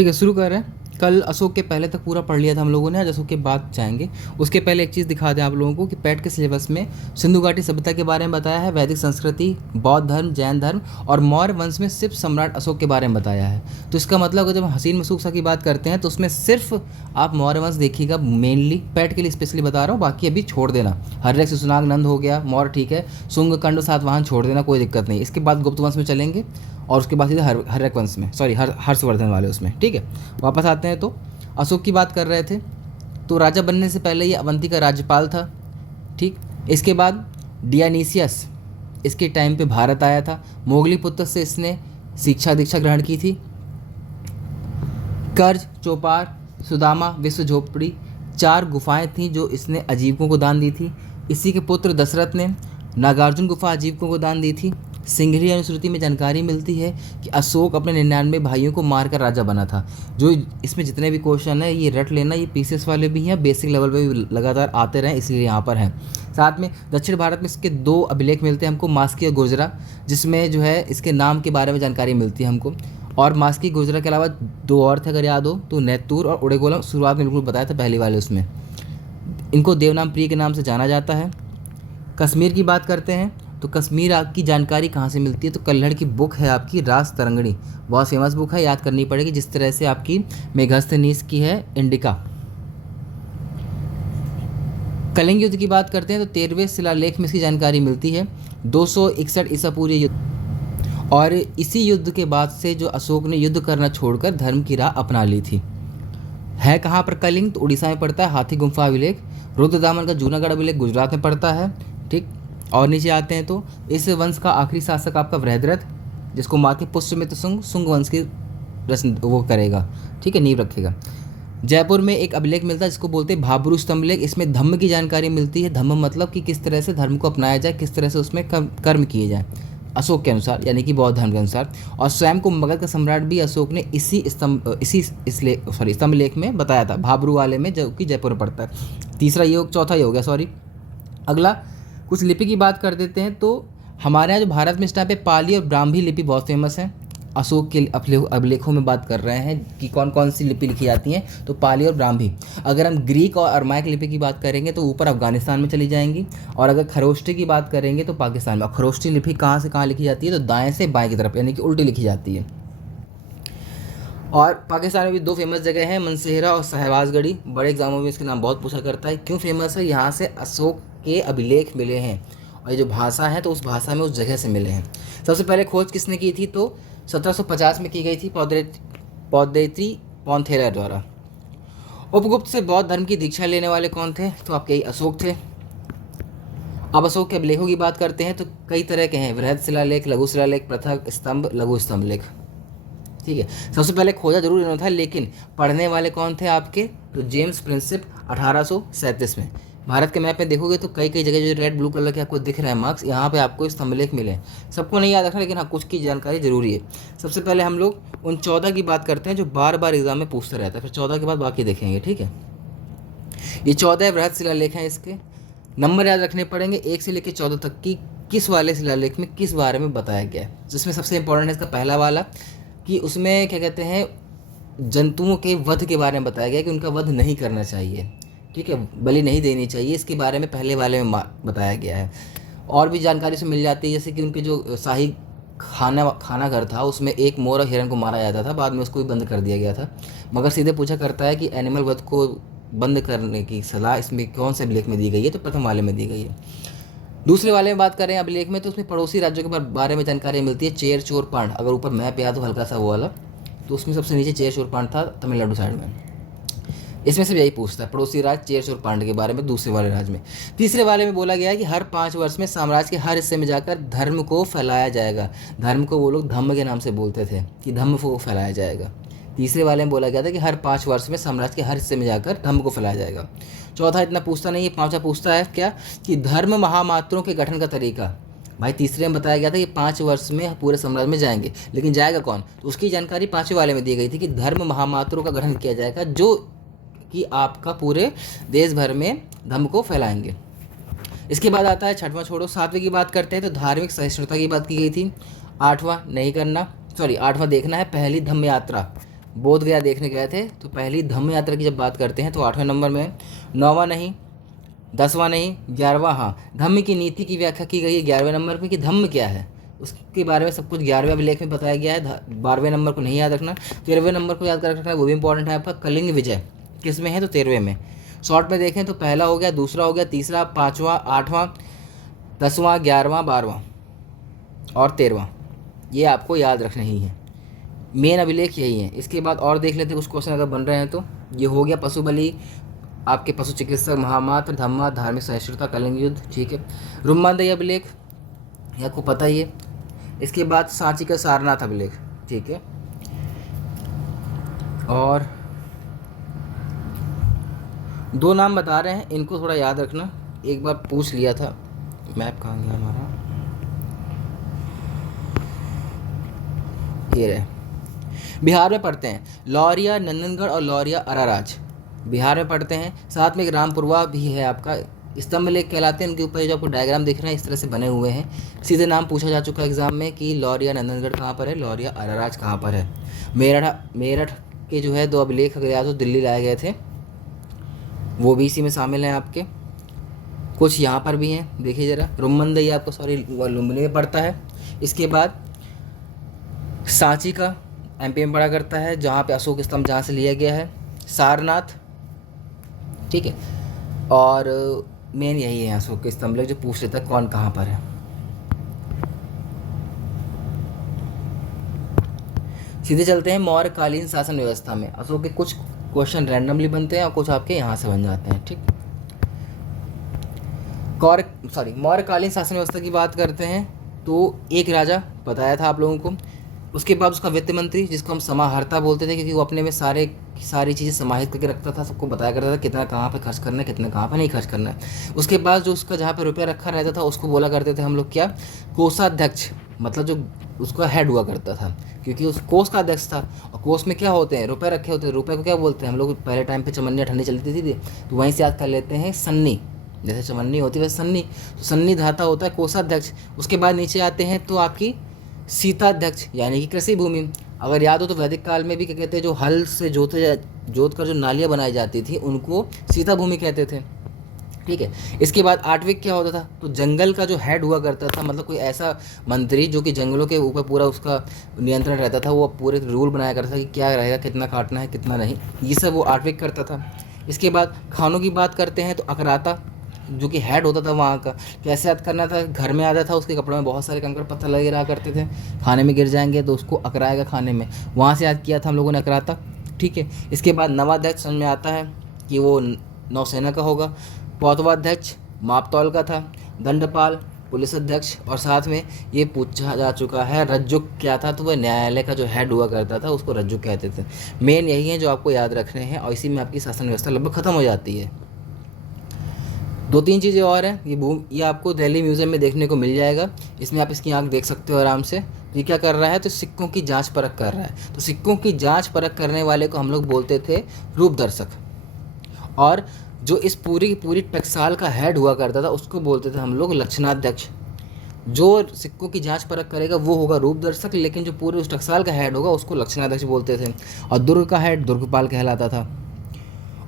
ठीक है, शुरू कर रहे हैं। कल अशोक के पहले तक पूरा पढ़ लिया था हम लोगों ने, आज अशोक के बाद जाएंगे। उसके पहले एक चीज़ दिखा दें आप लोगों को कि पैट के सिलेबस में सिंधु घाटी सभ्यता के बारे में बताया है, वैदिक संस्कृति, बौद्ध धर्म, जैन धर्म और मौर्य वंश में सिर्फ सम्राट अशोक के बारे में बताया है। तो इसका मतलब अगर जब हम हसीन मसूक सा की बात करते हैं तो उसमें सिर्फ आप मौर्य वंश देखिएगा, मेनली पैट के लिए स्पेशली बता रहा हूँ, बाकी अभी छोड़ देना। हर्यक शिशुनाग नंद हो गया, मौर्य ठीक है, शुंग कंड सातवाहन छोड़ देना, कोई दिक्कत नहीं। इसके बाद गुप्त वंश में चलेंगे और उसके बाद सीधे हर्यक वंश में, सॉरी हर्षवर्धन वाले उसमें। ठीक है, वापस आते हैं। तो अशोक की बात कर रहे थे, तो राजा बनने से पहले ये अवंती का राज्यपाल था। ठीक, इसके बाद डियानीसियस इसके टाइम पे भारत आया था। मोगली पुत्र से इसने शिक्षा दीक्षा ग्रहण की थी। कर्ज, चौपार, सुदामा, विश्व झोपड़ी 4 गुफाएं थीं जो इसने अजीवकों को दान दी थी। इसी के पुत्र दशरथ ने नागार्जुन गुफा अजीवकों को दान दी थी। सिंघरी अनुश्रुति में जानकारी मिलती है कि अशोक अपने 99 भाइयों को मारकर राजा बना था। जो इसमें जितने भी क्वेश्चन है ये रट लेना, ये पीसेस वाले भी हैं, बेसिक लेवल पे भी लगातार आते रहे इसलिए यहाँ पर हैं। साथ में दक्षिण भारत में इसके 2 अभिलेख मिलते हैं हमको, मास्की और गुर्जरा, जिसमें जो है इसके नाम के बारे में जानकारी मिलती है हमको। और मास्की गुर्जरा के अलावा 2 और थे अगर याद हो तो, नैतूर और उड़ेगोलम, शुरुआत में बिल्कुल बताया था पहले वाले उसमें। इनको देवनाम प्रिय के नाम से जाना जाता है। कश्मीर की बात करते हैं तो कश्मीर की जानकारी कहाँ से मिलती है, तो कल्हड़ की बुक है आपकी रास तरंगणी, बहुत फेमस बुक है, याद करनी पड़ेगी, जिस तरह से आपकी मेघस्थनीस की है इंडिका। कलिंग युद्ध की बात करते हैं तो 13वें शिलालेख में इसकी जानकारी मिलती है। 261 ईसा पूर्व युद्ध, और इसी युद्ध के बाद से जो अशोक ने युद्ध करना छोड़कर धर्म की राह अपना ली थी। है कहाँ पर कलिंग, तो उड़ीसा में पड़ता है। हाथी गुम्फा अभिलेख, रुद्रदामन का जूनागढ़ अभिलेख गुजरात में पड़ता है। ठीक, और नीचे आते हैं तो इस वंश का आखिरी शासक आपका वृहद्रथ, जिसको मार के पुष्यमित्र सुंग वंश की रचना वो करेगा। ठीक है, नींव रखेगा। जयपुर में एक अभिलेख मिलता है जिसको बोलते हैं भाबरू स्तंभ लेख। इसमें धम्म की जानकारी मिलती है। धम्म मतलब कि किस तरह से धर्म को अपनाया जाए, किस तरह से उसमें कर्म किए जाए अशोक के अनुसार, यानी कि बौद्ध धर्म के अनुसार। और स्वयं को मगध का सम्राट भी अशोक ने इसी स्तंभ लेख में बताया था, भाबरू वाले में, जो कि जयपुर में पड़ता है। तीसरा ये चौथा ये हो गया, सॉरी। अगला कुछ लिपि की बात कर देते हैं। तो हमारे यहाँ जो भारत में इस टाइम पे पाली और ब्राह्मी लिपि बहुत फेमस है। अशोक के अभिलेखों में बात कर रहे हैं कि कौन कौन सी लिपि लिखी जाती हैं, तो पाली और ब्राह्मी। अगर हम ग्रीक और अरमाइक लिपि की बात करेंगे तो ऊपर अफगानिस्तान में चली जाएंगी, और अगर खरोष्टी की बात करेंगे तो पाकिस्तान में। खरोष्टी लिपि कहाँ से कहाँ लिखी जाती है, तो दाएँ से बाएँ की तरफ, यानी कि उल्टी लिखी जाती है। और पाकिस्तान में भी 2 फेमस जगह हैं, मनसेहरा और शहबाजगढ़ी। बड़े एग्जामों में इसके नाम बहुत पूछा करता है। क्यों फेमस है, यहाँ से अशोक के अभिलेख मिले हैं, और ये जो भाषा है तो उस भाषा में उस जगह से मिले हैं। सबसे पहले खोज किसने की थी, तो 1750 में की गई थी पौदेत्री पॉन्थेरा द्वारा। उपगुप्त से बौद्ध धर्म की दीक्षा लेने वाले कौन थे, तो आपके यही अशोक थे। अब अशोक के अभिलेखों की बात करते हैं तो कई तरह के हैं, वृहद शिलालेख, लघु शिलालेख, पृथक स्तंभ, लघु स्तंभ लेख। ठीक है, सबसे पहले खोजा जरूर इन्होंने था, लेकिन पढ़ने वाले कौन थे आपके, तो जेम्स प्रिंसिप 1837 में। भारत के मैप में देखोगे तो कई कई जगह जो रेड ब्लू कलर के आपको दिख रहे हैं मार्क्स, यहाँ पे आपको स्तंभलेख मिले हैं। सबको नहीं याद रखना, लेकिन हाँ कुछ की जानकारी जरूरी है। सबसे पहले हम लोग उन 14 की बात करते हैं जो बार बार एग्जाम में पूछता रहता है, फिर 14 के बाद बाकी देखेंगे। ठीक है, ये 14 वृहद शिलालेख हैं। इसके नंबर याद रखने पड़ेंगे 1 से लेकर 14 तक की, किस वाले शिलालेख में किस बारे में बताया गया है। जिसमें सबसे इंपॉर्टेंट है इसका पहला वाला, कि उसमें क्या कहते हैं, जंतुओं के वध के बारे में बताया गया कि उनका वध नहीं करना चाहिए। ठीक है, बलि नहीं देनी चाहिए, इसके बारे में पहले वाले में बताया गया है। और भी जानकारी से मिल जाती है, जैसे कि उनके जो शाही खाना घर था उसमें एक मोर और हिरन को मारा जाता था, बाद में उसको भी बंद कर दिया गया था। मगर सीधे पूछा करता है कि एनिमल वध को बंद करने की सलाह इसमें कौन से अभिलेख में दी गई है, तो प्रथम वाले में दी गई है। दूसरे वाले में बात करें अभिलेख में, तो उसमें पड़ोसी राज्यों के बारे में जानकारी मिलती है। चेर चोर पांड, अगर ऊपर मैप याद हो हल्का सा वो वाला, तो उसमें सबसे नीचे चेर चोर पांड था तमिलनाडु साइड में। इसमें से यही पूछता है पड़ोसी राज्य चेर चोर पांड के बारे में, दूसरे वाले राज्य में। तीसरे वाले में बोला गया है कि हर 5 वर्ष में साम्राज्य के हर हिस्से में जाकर धर्म को फैलाया जाएगा। धर्म को वो लोग धम्म के नाम से बोलते थे, कि धम्म को फैलाया जाएगा। तीसरे वाले में बोला गया था कि हर 5 वर्ष में साम्राज्य के हर हिस्से में जाकर धर्म को फैलाया जाएगा। चौथा इतना पूछता नहीं है, 5वां पूछता है क्या, कि धर्म महामात्रों के गठन का तरीका। भाई तीसरे में बताया गया था कि 5 वर्ष में पूरे साम्राज्य में जाएंगे, लेकिन जाएगा कौन, तो उसकी जानकारी 5वें वाले में दी गई थी कि धर्म महामात्रों का गठन किया जाएगा, जो कि आपका पूरे देश भर में धर्म को फैलाएंगे। इसके बाद आता है 6वां, छोड़ो 7वें की बात करते हैं तो धार्मिक सहिष्णुता की बात की गई थी। 8वां नहीं करना, 8वां देखना है, पहली धम्म यात्रा बोध गया देखने गए थे, तो पहली धम्म यात्रा की जब बात करते हैं तो 8वें नंबर में, 9वां नहीं, 10वां नहीं, 11वां, हाँ, धम्म की नीति की व्याख्या की गई है 11वें नंबर में कि धम्म क्या है, उसके बारे में सब कुछ 11वें अभिलेख में बताया गया है। 12वें नंबर को नहीं याद रखना, 13वें नंबर को याद कर रखना है, वो भी इंपॉर्टेंट है आपका। कलिंग विजय किस में है, तो 13वें में। शॉर्ट में देखें तो पहला हो गया, दूसरा हो गया, तीसरा, 5वां, 8वां, 10वां, 11वां, 12वां और 13वां, ये आपको याद रखना ही है। मेन अभिलेख यही है। इसके बाद और देख लेते हैं कुछ क्वेश्चन अगर बन रहे हैं तो। ये हो गया पशु बलि, आपके पशु चिकित्सक, महामात्र, धम्मा, धार्मिक सहिष्णुता, कलिंग युद्ध, ठीक है। रुम्मानदेही अभिलेख, ये आपको पता ही है। इसके बाद सांची का सारनाथ अभिलेख, ठीक है। और 2 नाम बता रहे हैं, इनको थोड़ा याद रखना, एक बार पूछ लिया था। मैप कहाँ गया हमारा, ये रहे। बिहार में पढ़ते हैं लौरिया नंदनगढ़ और लौरिया अराराज, बिहार में पढ़ते हैं। साथ में एक रामपुरवा भी है आपका, स्तंभ लेख कहलाते हैं। इनके ऊपर जो आपको डायग्राम दिख रहे हैं इस तरह से बने हुए हैं। सीधे नाम पूछा जा चुका है एग्जाम में कि लौरिया नंदनगढ़ कहाँ पर है, लौरिया अराराज कहाँ पर है। मेरठ के जो है 2 अभिलेख अगर याद हो दिल्ली लाए गए थे, वो भी इसी में शामिल हैं आपके। कुछ यहाँ पर भी हैं, देखिए ज़रा। रुम्मनदेही आपको लुम्बिनी में पड़ता है। इसके बाद सांची का एमपी में पड़ा करता है, जहाँ पे अशोक स्तंभ जहाँ से लिया गया है। सारनाथ, ठीक है। और मेन यही है अशोक के स्तंभ जो पूछ लेता है कौन कहाँ पर है। सीधे चलते हैं मौर्यकालीन शासन व्यवस्था में। अशोक के कुछ क्वेश्चन रैंडमली बनते हैं और कुछ आपके यहाँ से बन जाते हैं, ठीक। मौर्यकालीन शासन व्यवस्था की बात करते हैं तो एक राजा बताया था आप लोगों को, उसके बाद उसका वित्त मंत्री जिसको हम समाहर्ता बोलते थे, क्योंकि वो अपने में सारी चीज़ें समाहित करके रखता था, सबको बताया करता था कितना कहाँ पे खर्च करना है, कितना कहाँ पे नहीं खर्च करना है। उसके बाद जो उसका जहाँ पे रुपया रखा रहता था उसको बोला करते थे हम लोग क्या, कोषाध्यक्ष, मतलब जो उसका हेड हुआ करता था, क्योंकि उस कोष का अध्यक्ष था। और कोष में क्या होते हैं, रुपये रखे होते हैं। रुपये को क्या बोलते हैं हम लोग, पहले टाइम पे चमनियाँ ठंडी चलती थी तो वहीं से याद कर लेते हैं सन्नी, जैसे चमन्नी होती है वैसे सन्नी, तो सन्नी धाता होता है कोषाध्यक्ष। उसके बाद नीचे आते हैं तो आपकी सीताध्यक्ष यानी कि कृषि भूमि। अगर याद हो तो वैदिक काल में भी क्या कहते हैं, जो हल से जोत कर जो नालियाँ बनाई जाती थी उनको सीता भूमि कहते थे, ठीक है। इसके बाद आठविक क्या होता था, तो जंगल का जो हेड हुआ करता था, मतलब कोई ऐसा मंत्री जो कि जंगलों के ऊपर पूरा उसका नियंत्रण रहता था, वो पूरे रूल बनाया करता था कि क्या रहेगा, कितना काटना है, कितना नहीं, ये सब वो आठविक करता था। इसके बाद खानों की बात करते हैं तो अकराता जो कि हेड होता था वहाँ का, कैसे याद करना था, घर में आता था, उसके कपड़ों में बहुत सारे कंकड़ पत्थर लगे रहा करते थे, खाने में गिर जाएंगे तो उसको अकराएगा खाने में, वहाँ से याद किया था हम लोगों ने अकराता, ठीक है। इसके बाद नवाध्यक्ष समझ में आता है कि वो नौसेना का होगा। पौतवाध्यक्ष मापतौल का था। दंडपाल पुलिस अध्यक्ष, और साथ में ये पूछा जा चुका है रज्जुक क्या था, तो वह न्यायालय का जो हेड हुआ करता था उसको रज्जुक कहते थे। मेन यही है जो आपको याद रखने हैं और इसी में आपकी शासन व्यवस्था लगभग ख़त्म हो जाती है। 2-3 चीज़ें और हैं, ये आपको दिल्ली म्यूज़ियम में देखने को मिल जाएगा। इसमें आप इसकी आंख देख सकते हो आराम से। ये क्या कर रहा है, तो सिक्कों की जांच परख कर रहा है। तो सिक्कों की जांच परख करने वाले को हम लोग बोलते थे रूपदर्शक, और जो इस पूरी टकसाल का हेड हुआ करता था उसको बोलते थे हम लोग लक्षणाध्यक्ष। जो सिक्कों की जांच परख करेगा वो होगा रूपदर्शक, लेकिन जो पूरे उस टकसाल का हेड होगा उसको लक्षणाध्यक्ष बोलते थे। और दुर्ग का हेड दुर्गपाल कहलाता था।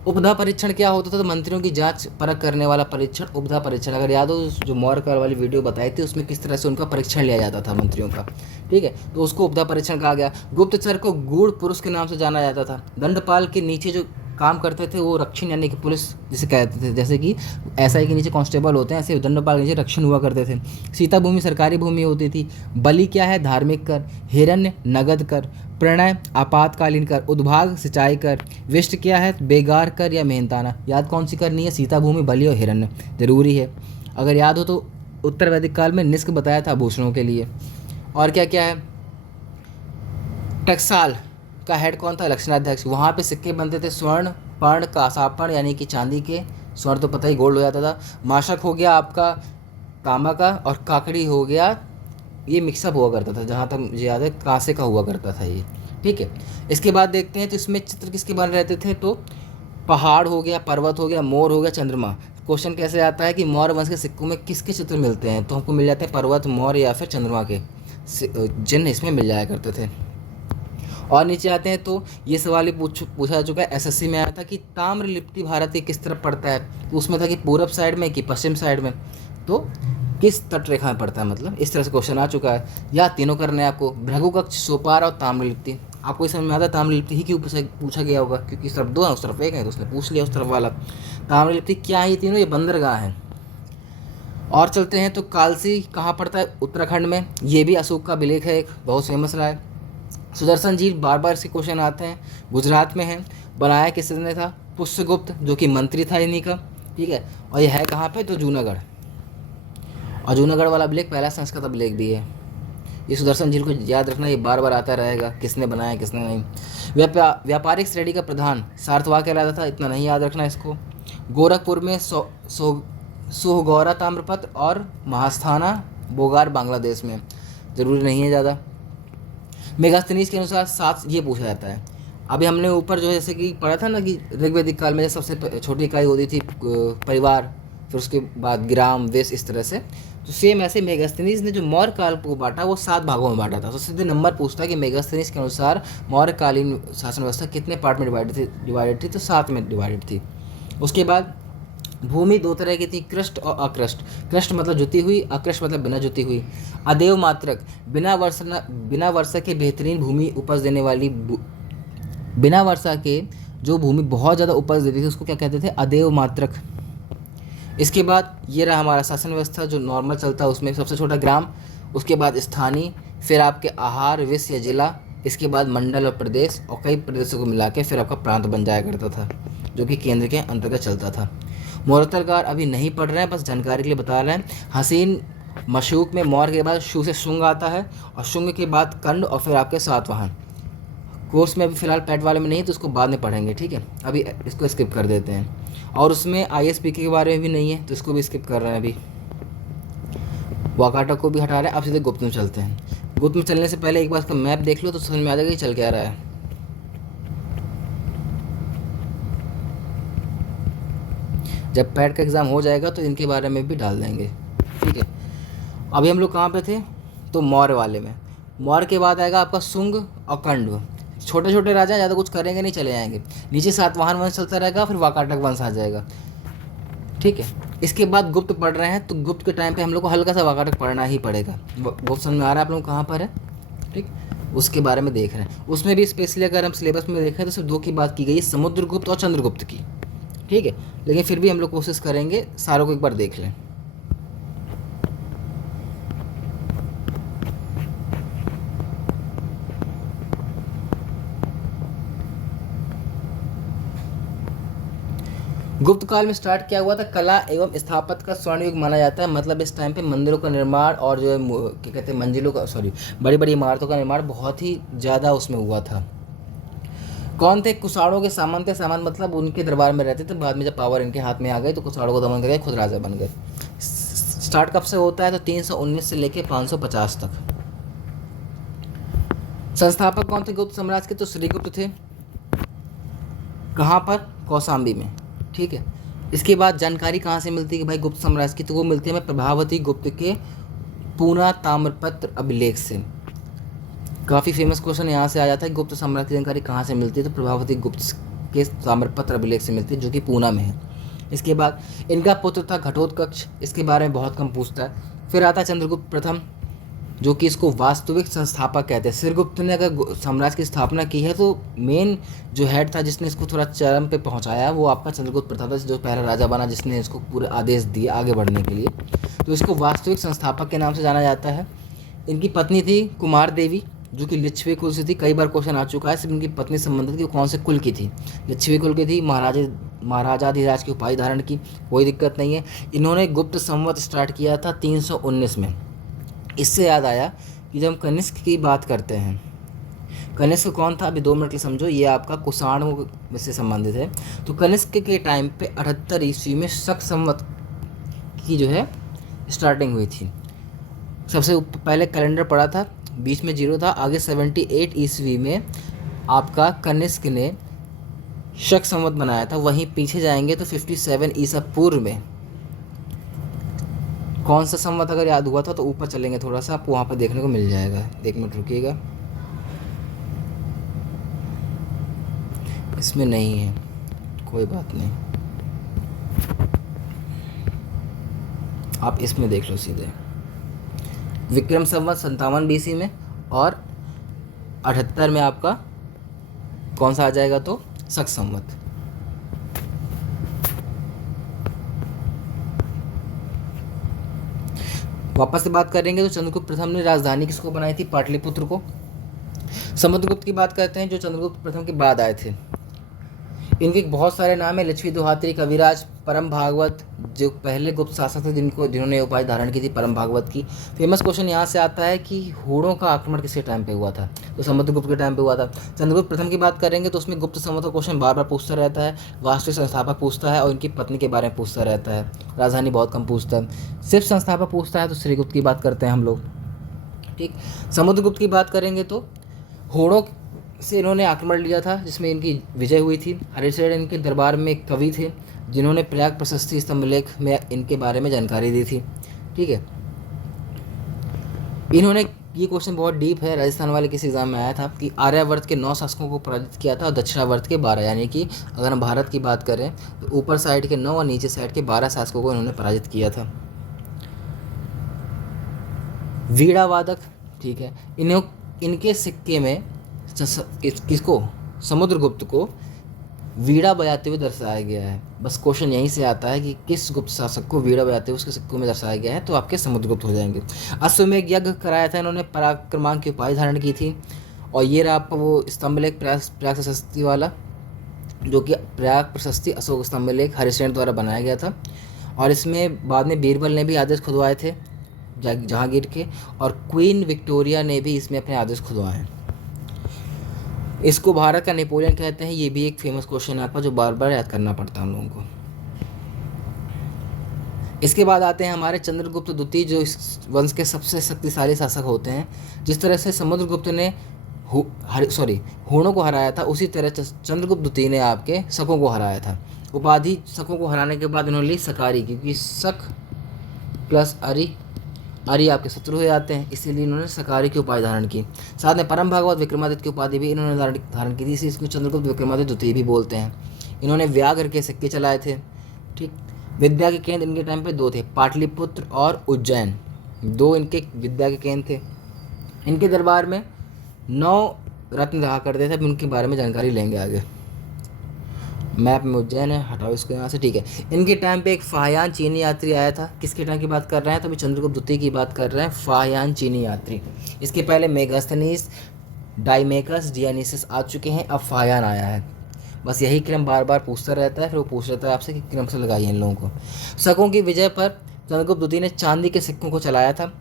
उपधा परीक्षण क्या होता था, तो मंत्रियों की जांच परख करने वाला परीक्षण उपधा परीक्षण। अगर याद हो जो मौर्यकाल वाली वीडियो बताई थी उसमें किस तरह से उनका परीक्षण लिया जाता था मंत्रियों का, ठीक है, तो उसको उपधा परीक्षण कहा गया। गुप्तचर को गूढ़ पुरुष के नाम से जाना जाता था। दंडपाल के नीचे जो काम करते थे वो रक्षण यानी कि पुलिस जिसे कहते थे, जैसे कि एसआई के नीचे कांस्टेबल होते हैं ऐसे दंडपाल के नीचे रक्षण हुआ करते थे। सीता भूमि सरकारी भूमि होती थी। बलि क्या है, धार्मिक कर। हिरण्य नगद कर। प्रणय आपातकालीन कर। उद्भाग सिंचाई कर। विष्ट क्या है, बेगार कर या मेहनताना। याद कौन सी करनी है, सीता भूमि, बलि और हिरण्य जरूरी है। अगर याद हो तो उत्तर वैदिक काल में निष्क बताया था आभूषणों के लिए। और क्या क्या है, टकसाल का हेड कौन था, लक्षणाध्यक्ष। वहाँ पे सिक्के बनते थे स्वर्ण, पर्ण, कांसापर्ण यानी कि चांदी के, स्वर्ण तो पता ही गोल्ड हो जाता था। माशक हो गया आपका तांबा का, और काकड़ी हो गया, ये मिक्सअप हुआ करता था, जहाँ तक मुझे याद है कांसे का हुआ करता था ये, ठीक है। इसके बाद देखते हैं तो इसमें चित्र किसके बन रहते थे, तो पहाड़ हो गया, पर्वत हो गया, मोर हो गया, चंद्रमा। क्वेश्चन कैसे आता है कि मौर्य वंश के सिक्कों में किसके चित्र मिलते हैं, तो हमको मिल जाते हैं पर्वत, मोर या फिर चंद्रमा के चिन्ह इसमें मिल जाया करते थे। और नीचे आते हैं तो ये सवाल भी पूछा जा चुका है, एसएससी में आया था कि ताम्रलिप्ति भारत के किस तरफ पड़ता है, तो उसमें था कि पूरब साइड में कि पश्चिम साइड में, तो किस तट रेखा में पड़ता है, मतलब इस तरह से क्वेश्चन आ चुका है। या तीनों करने हैं आपको, भृगुकक्ष, सोपार और ताम्रलिप्ति। आपको इस समझ में आता है ताम्रलिप्ति ही क्यों पूछा गया होगा, क्योंकि इस तरफ दो है उस तरफ एक है, तो उसने पूछ लिया उस तरफ वाला। ताम्रलिप्ति क्या है ये तीनों, ये बंदरगाह है। और चलते हैं तो कालसी कहाँ पड़ता है, उत्तराखंड में, ये भी अशोक का अभिलेख है, एक बहुत फेमस रहा है। सुदर्शन झील, बार बार इसके क्वेश्चन आते हैं, गुजरात में है। बनाया किसने था, पुष्यगुप्त, जो कि मंत्री था इन्हीं का, ठीक है। और ये है कहाँ पे, तो जूनागढ़। और जूनागढ़ वाला अभिलेख पहला संस्कृत अभिलेख भी है। ये सुदर्शन झील को याद रखना, ये बार बार आता रहेगा, किसने बनाया किसने नहीं। व्यापारिक श्रेणी का प्रधान सार्थवाह कहलाता था, इतना नहीं याद रखना इसको। गोरखपुर में सोहगौरा ताम्रपत्र और महास्थाना बोगार बांग्लादेश में, ज़रूरी नहीं है ज़्यादा। मेगास्थनीज के अनुसार 7 ये पूछा जाता है। अभी हमने ऊपर जो है जैसे कि पढ़ा था ना कि ऋग्वैदिक काल में सबसे छोटी इकाई होती थी परिवार, फिर उसके बाद ग्राम, देश, इस तरह से। तो सेम ऐसे मेगास्थनीज ने जो मौर्य काल को बांटा वो 7 भागों में बांटा था। तो सीधे नंबर पूछता है कि मेगास्थनीज के अनुसार मौर्यकालीन शासन व्यवस्था कितने पार्ट में डिवाइडेड थी, तो 7 में डिवाइडेड थी। उसके बाद भूमि 2 तरह की थी, कृष्ट और अकृष्ट। कृष्ट मतलब जुती हुई, अकृष्ट मतलब बिना जुती हुई। अदेव मात्रक, बिना वर्षा के बेहतरीन भूमि उपज देने वाली, बिना वर्षा के जो भूमि बहुत ज़्यादा उपज देती थी उसको क्या कहते थे, अदेव मात्रक। इसके बाद ये रहा हमारा शासन व्यवस्था जो नॉर्मल चलता है, उसमें सबसे छोटा ग्राम, उसके बाद स्थानीय, फिर आपके आहार, विश्व या जिला, इसके बाद मंडल और प्रदेश, और कई प्रदेशों को मिला के फिर आपका प्रांत बन जाया करता था, जो कि केंद्र के अंतर्गत चलता था। मोरतलगार अभी नहीं पढ़ रहे हैं, बस जानकारी के लिए बता रहे हैं। हसीन मशूक में मौर्य के बाद शू से शुंग आता है, और शुंग के बाद कंड, और फिर आपके सातवाहन। कोर्स में अभी फिलहाल पैट वाले में नहीं, तो उसको बाद में पढ़ेंगे, ठीक है। अभी इसको स्किप कर देते हैं। और उसमें ISPK के बारे में भी नहीं है, तो इसको भी स्किप कर रहे हैं अभी। वाकाटा को भी हटा रहे हैं। अब सीधे गुप्त में चलते हैं। गुप्त में चलने से पहले एक बार इसका मैप देख लो तो समझ में आ जाएगा कि चल क्या रहा है। जब पैट का एग्ज़ाम हो जाएगा तो इनके बारे में भी डाल देंगे, ठीक है। अभी हम लोग कहाँ पे थे, तो मौर्य वाले में। मौर्य के बाद आएगा आपका शुंग और कंड। छोटे छोटे राजा, ज़्यादा कुछ करेंगे नहीं, चले जाएंगे। नीचे सातवाहन वंश चलता रहेगा, फिर वाकाटक वंश आ जाएगा, ठीक है। इसके बाद गुप्त पढ़ रहे हैं, तो गुप्त के टाइम पे हम लोग को हल्का सा वाकाटक पढ़ना ही पड़ेगा। गुप्त समझ में आ रहा है आप लोग कहाँ पर है, ठीक। उसके बारे में देख रहे हैं। उसमें भी स्पेशली अगर हम सिलेबस में देखें तो सिर्फ 2 की बात की गई है, समुद्रगुप्त और चंद्रगुप्त की, ठीक है। लेकिन फिर भी हम लोग कोशिश करेंगे सारों को एक बार देख लें। गुप्त काल में स्टार्ट किया हुआ था, कला एवं स्थापत्य का स्वर्ण युग माना जाता है। मतलब इस टाइम पे मंदिरों का निर्माण और जो है क्या कहते हैं मंजिलों का, बड़ी बड़ी इमारतों का निर्माण बहुत ही ज़्यादा उसमें हुआ था। कौन थे कुषाणों के सामंत थे, सामंत मतलब उनके दरबार में रहते थे। बाद में जब पावर इनके हाथ में आ गई तो कुषाणों को दमन करके खुद राजा बन गए। स्टार्ट कब से होता है, तो 319 से लेके 550 तक। संस्थापक कौन थे गुप्त साम्राज्य के, तो श्रीगुप्त थे। कहाँ पर, कौशाम्बी में, ठीक है। इसके बाद जानकारी कहाँ से मिलती है कि भाई गुप्त साम्राज्य की, तो वो मिलती है हमें प्रभावती गुप्त के पूना ताम्रपत्र अभिलेख से। काफ़ी फेमस क्वेश्चन यहाँ से आ जाता है, गुप्त साम्राज्य की जानकारी कहाँ से मिलती है, तो प्रभावती गुप्त के ताम्रपत्र अभिलेख से मिलती है, जो कि पूना में है। इसके बाद इनका पुत्र था घटोत्कच, इसके बारे में बहुत कम पूछता है। फिर आता है चंद्रगुप्त प्रथम, जो कि इसको वास्तविक संस्थापक कहते हैं। श्रीगुप्त ने अगर साम्राज्य की स्थापना की है तो मेन जो हेड था जिसने इसको थोड़ा चरम पे पहुंचाया वो आपका चंद्रगुप्त प्रथम था, जो पहला राजा बना जिसने इसको पूरे आदेश दिए आगे बढ़ने के लिए। तो इसको वास्तविक संस्थापक के नाम से जाना जाता है। इनकी पत्नी थी कुमार देवी, जो कि लिच्छवी कुल से थी। कई बार क्वेश्चन आ चुका है सिर्फ इनकी पत्नी संबंधित कि वो कौन से कुल की थी। लिच्छवी कुल की थी, महाराजाधिराज की उपाधि धारण की, कोई दिक्कत नहीं है। इन्होंने गुप्त संवत स्टार्ट किया था 319 में। इससे याद आया कि जब हम कनिष्क की बात करते हैं, कनिष्क कौन था, अभी 2 मिनट के समझो, ये आपका कुषाण से संबंधित है। तो कनिष्क के टाइम पे 78 ईस्वी में शक संवत की जो है स्टार्टिंग हुई थी। सबसे पहले कैलेंडर पड़ा था, बीच में 0 था, आगे 78 ईस्वी में आपका कनिष्क ने शक संवत बनाया था। वहीं पीछे जाएंगे तो 57 ईसा पूर्व में कौन सा संवत अगर याद हुआ था तो ऊपर चलेंगे थोड़ा सा, आपको वहाँ पर देखने को मिल जाएगा। 1 मिनट रुकिएगा। इसमें नहीं है, कोई बात नहीं, आप इसमें देख लो सीधे। विक्रम संवत 57 BC में और 78 में आपका कौन सा आ जाएगा, तो शक संवत। वापस से बात करेंगे तो चंद्रगुप्त प्रथम ने राजधानी किसको बनाई थी, पाटलिपुत्र को। समुद्रगुप्त की बात करते हैं जो चंद्रगुप्त प्रथम के बाद आए थे। इनके बहुत सारे नाम है, लक्ष्मी दुहात्री, कविराज, परम भागवत, जो पहले गुप्त शासक थे जिन्होंने उपाधि धारण की थी परम भागवत की। फेमस क्वेश्चन यहाँ से आता है कि हूणों का आक्रमण किसके टाइम पे हुआ था, तो समुद्रगुप्त के टाइम पे हुआ था। चंद्रगुप्त प्रथम की बात करेंगे तो उसमें गुप्त संवत का क्वेश्चन बार बार पूछता रहता है, वास्तविक संस्थापक पूछता है और इनकी पत्नी के बारे में पूछता रहता है। राजधानी बहुत कम पूछता है, सिर्फ संस्थापक पूछता है तो श्रीगुप्त की बात करते हैं हम लोग। ठीक, समुद्रगुप्त की बात करेंगे तो हूणों से इन्होंने आक्रमण लिया था जिसमें इनकी विजय हुई थी। हरिश्चंद्र इनके दरबार में एक कवि थे जिन्होंने प्रयाग प्रशस्ति स्तंभलेख में इनके बारे में जानकारी दी थी। ठीक है, इन्होंने, ये क्वेश्चन बहुत डीप है, राजस्थान वाले किसी एग्जाम में आया था कि आर्यावर्त के 9 शासकों को पराजित किया था और दक्षिणावर्त के 12, यानी कि अगर हम भारत की बात करें तो ऊपर साइड के 9 और नीचे साइड के 12 शासकों को इन्होंने पराजित किया था। वीणा वादक, ठीक है, इनके सिक्के में किसको, समुद्रगुप्त को वीणा बजाते हुए दर्शाया गया है। बस क्वेश्चन यहीं से आता है कि किस गुप्त शासक को वीणा बजाते हुए उसके सिक्कों में दर्शाया गया है, तो आपके समुद्रगुप्त हो जाएंगे। अश्वमेध यज्ञ कराया था इन्होंने, पराक्रमांक की उपाधि धारण की थी। और ये रहा आपका वो स्तंभलेख प्रयाग प्रशस्ति वाला, जो कि प्रयाग प्रशस्ति अशोक स्तंभलेख हरिश्चंद्र द्वारा बनाया गया था। और इसमें बाद में बीरबल ने भी आदेश खुदवाए थे जहांगीर के, और क्वीन विक्टोरिया ने भी इसमें अपने आदेश खुदवाए हैं। इसको भारत का नेपोलियन कहते हैं, ये भी एक फेमस क्वेश्चन है आपका जो बार बार याद करना पड़ता है हम लोगों को। इसके बाद आते हैं हमारे चंद्रगुप्त द्वितीय, जो इस वंश के सबसे शक्तिशाली शासक होते हैं। जिस तरह से समुद्रगुप्त ने हूणों को हराया था, उसी तरह चंद्रगुप्त द्वितीय ने आपके शकों को हराया था। उपाधि शकों को हराने के बाद इन्होंने ली सकारी, क्योंकि शक प्लस अरि आपके शत्रु हो जाते हैं, इसीलिए इन्होंने सकारी की उपाधि धारण की। साथ में परम भागवत विक्रमादित्य की उपाधि भी इन्होंने धारण की थी, इसी इसको चंद्रगुप्त विक्रमादित्य द्वितीय भी बोलते हैं। इन्होंने व्याघ्र के सिक्के चलाए थे। ठीक, विद्या के केंद्र इनके टाइम पे 2 थे, पाटलिपुत्र और उज्जैन, 2 इनके विद्या के केंद्र थे। इनके दरबार में 9 रत्न रहा करते थे, अब उनके बारे में जानकारी लेंगे आगे। मैप में उज्जैन है, हटाओ इसको यहाँ से। ठीक है, इनके टाइम पे एक फाहयान चीनी यात्री आया था। किसके टाइम की बात कर रहे हैं, तो अभी चंद्रगुप्त द्वितीय की बात कर रहे हैं, फाहयान चीनी यात्री। इसके पहले मेगास्थनीस, डाइमेकस, डियानिसिस आ चुके हैं, अब फाहयान आया है। बस यही क्रम बार बार पूछता रहता है, फिर वो पूछ रहता है आपसे कि क्रम से लगाइए इन लोगों को। शकों की विजय पर चंद्रगुप्त द्वितीय ने चांदी के सिक्कों को चलाया था।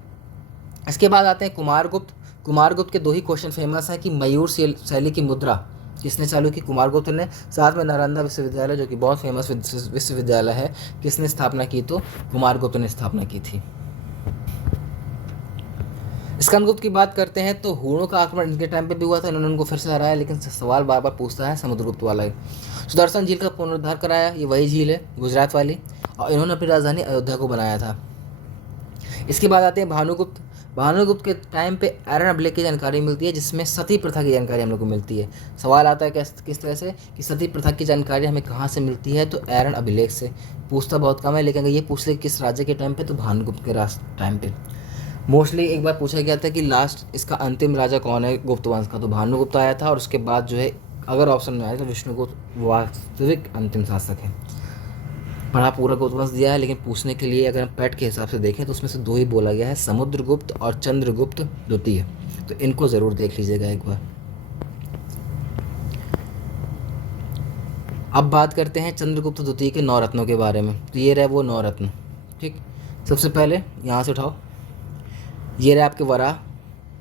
इसके बाद आते हैं कुमारगुप्त। कुमारगुप्त के 2 ही क्वेश्चन फेमस हैं कि मयूर शैली की मुद्रा किसने चालू की, कुमारगुप्त ने। साथ में नालंदा विश्वविद्यालय, जो कि बहुत फेमस विश्वविद्यालय है, किसने स्थापना की, तो कुमारगुप्त ने स्थापना की थी। स्कंदगुप्त की बात करते हैं तो हूणों का आक्रमण इनके टाइम पे भी हुआ था, इन्होंने उनको फिर से हराया, लेकिन सवाल बार बार पूछता है समुद्रगुप्त वाला ही। सुदर्शन झील का पुनरुद्धार कराया, ये वही झील है गुजरात वाली, और इन्होंने अपनी राजधानी अयोध्या को बनाया था। इसके बाद आते हैं भानुगुप्त। भानुगुप्त के टाइम पे आयरन अभिलेख की जानकारी मिलती है, जिसमें सती प्रथा की जानकारी हम लोग को मिलती है। सवाल आता है किस तरह से कि सती प्रथा की जानकारी हमें कहाँ से मिलती है, तो आयरन अभिलेख से। पूछता बहुत कम है, लेकिन अगर ये पूछ ले किस राज्य के टाइम पे, तो भानुगुप्त के टाइम पे मोस्टली। एक बार पूछा गया था कि लास्ट इसका अंतिम राजा कौन है गुप्त वंश का, तो भानुगुप्त आया था, और उसके बाद जो है अगर ऑप्शन में आए तो विष्णुगुप्त वास्तविक अंतिम शासक है। पढ़ा पूरा गुप्त वंश दिया है, लेकिन पूछने के लिए अगर हम पैट के हिसाब से देखें तो उसमें से 2 ही बोला गया है, समुद्रगुप्त और चंद्रगुप्त द्वितीय। तो इनको ज़रूर देख लीजिएगा एक बार। अब बात करते हैं चंद्रगुप्त द्वितीय के 9 रत्नों के बारे में। तो ये रहे वो 9 रत्न। ठीक, सबसे पहले यहाँ से उठाओ, ये रहे आपके वराह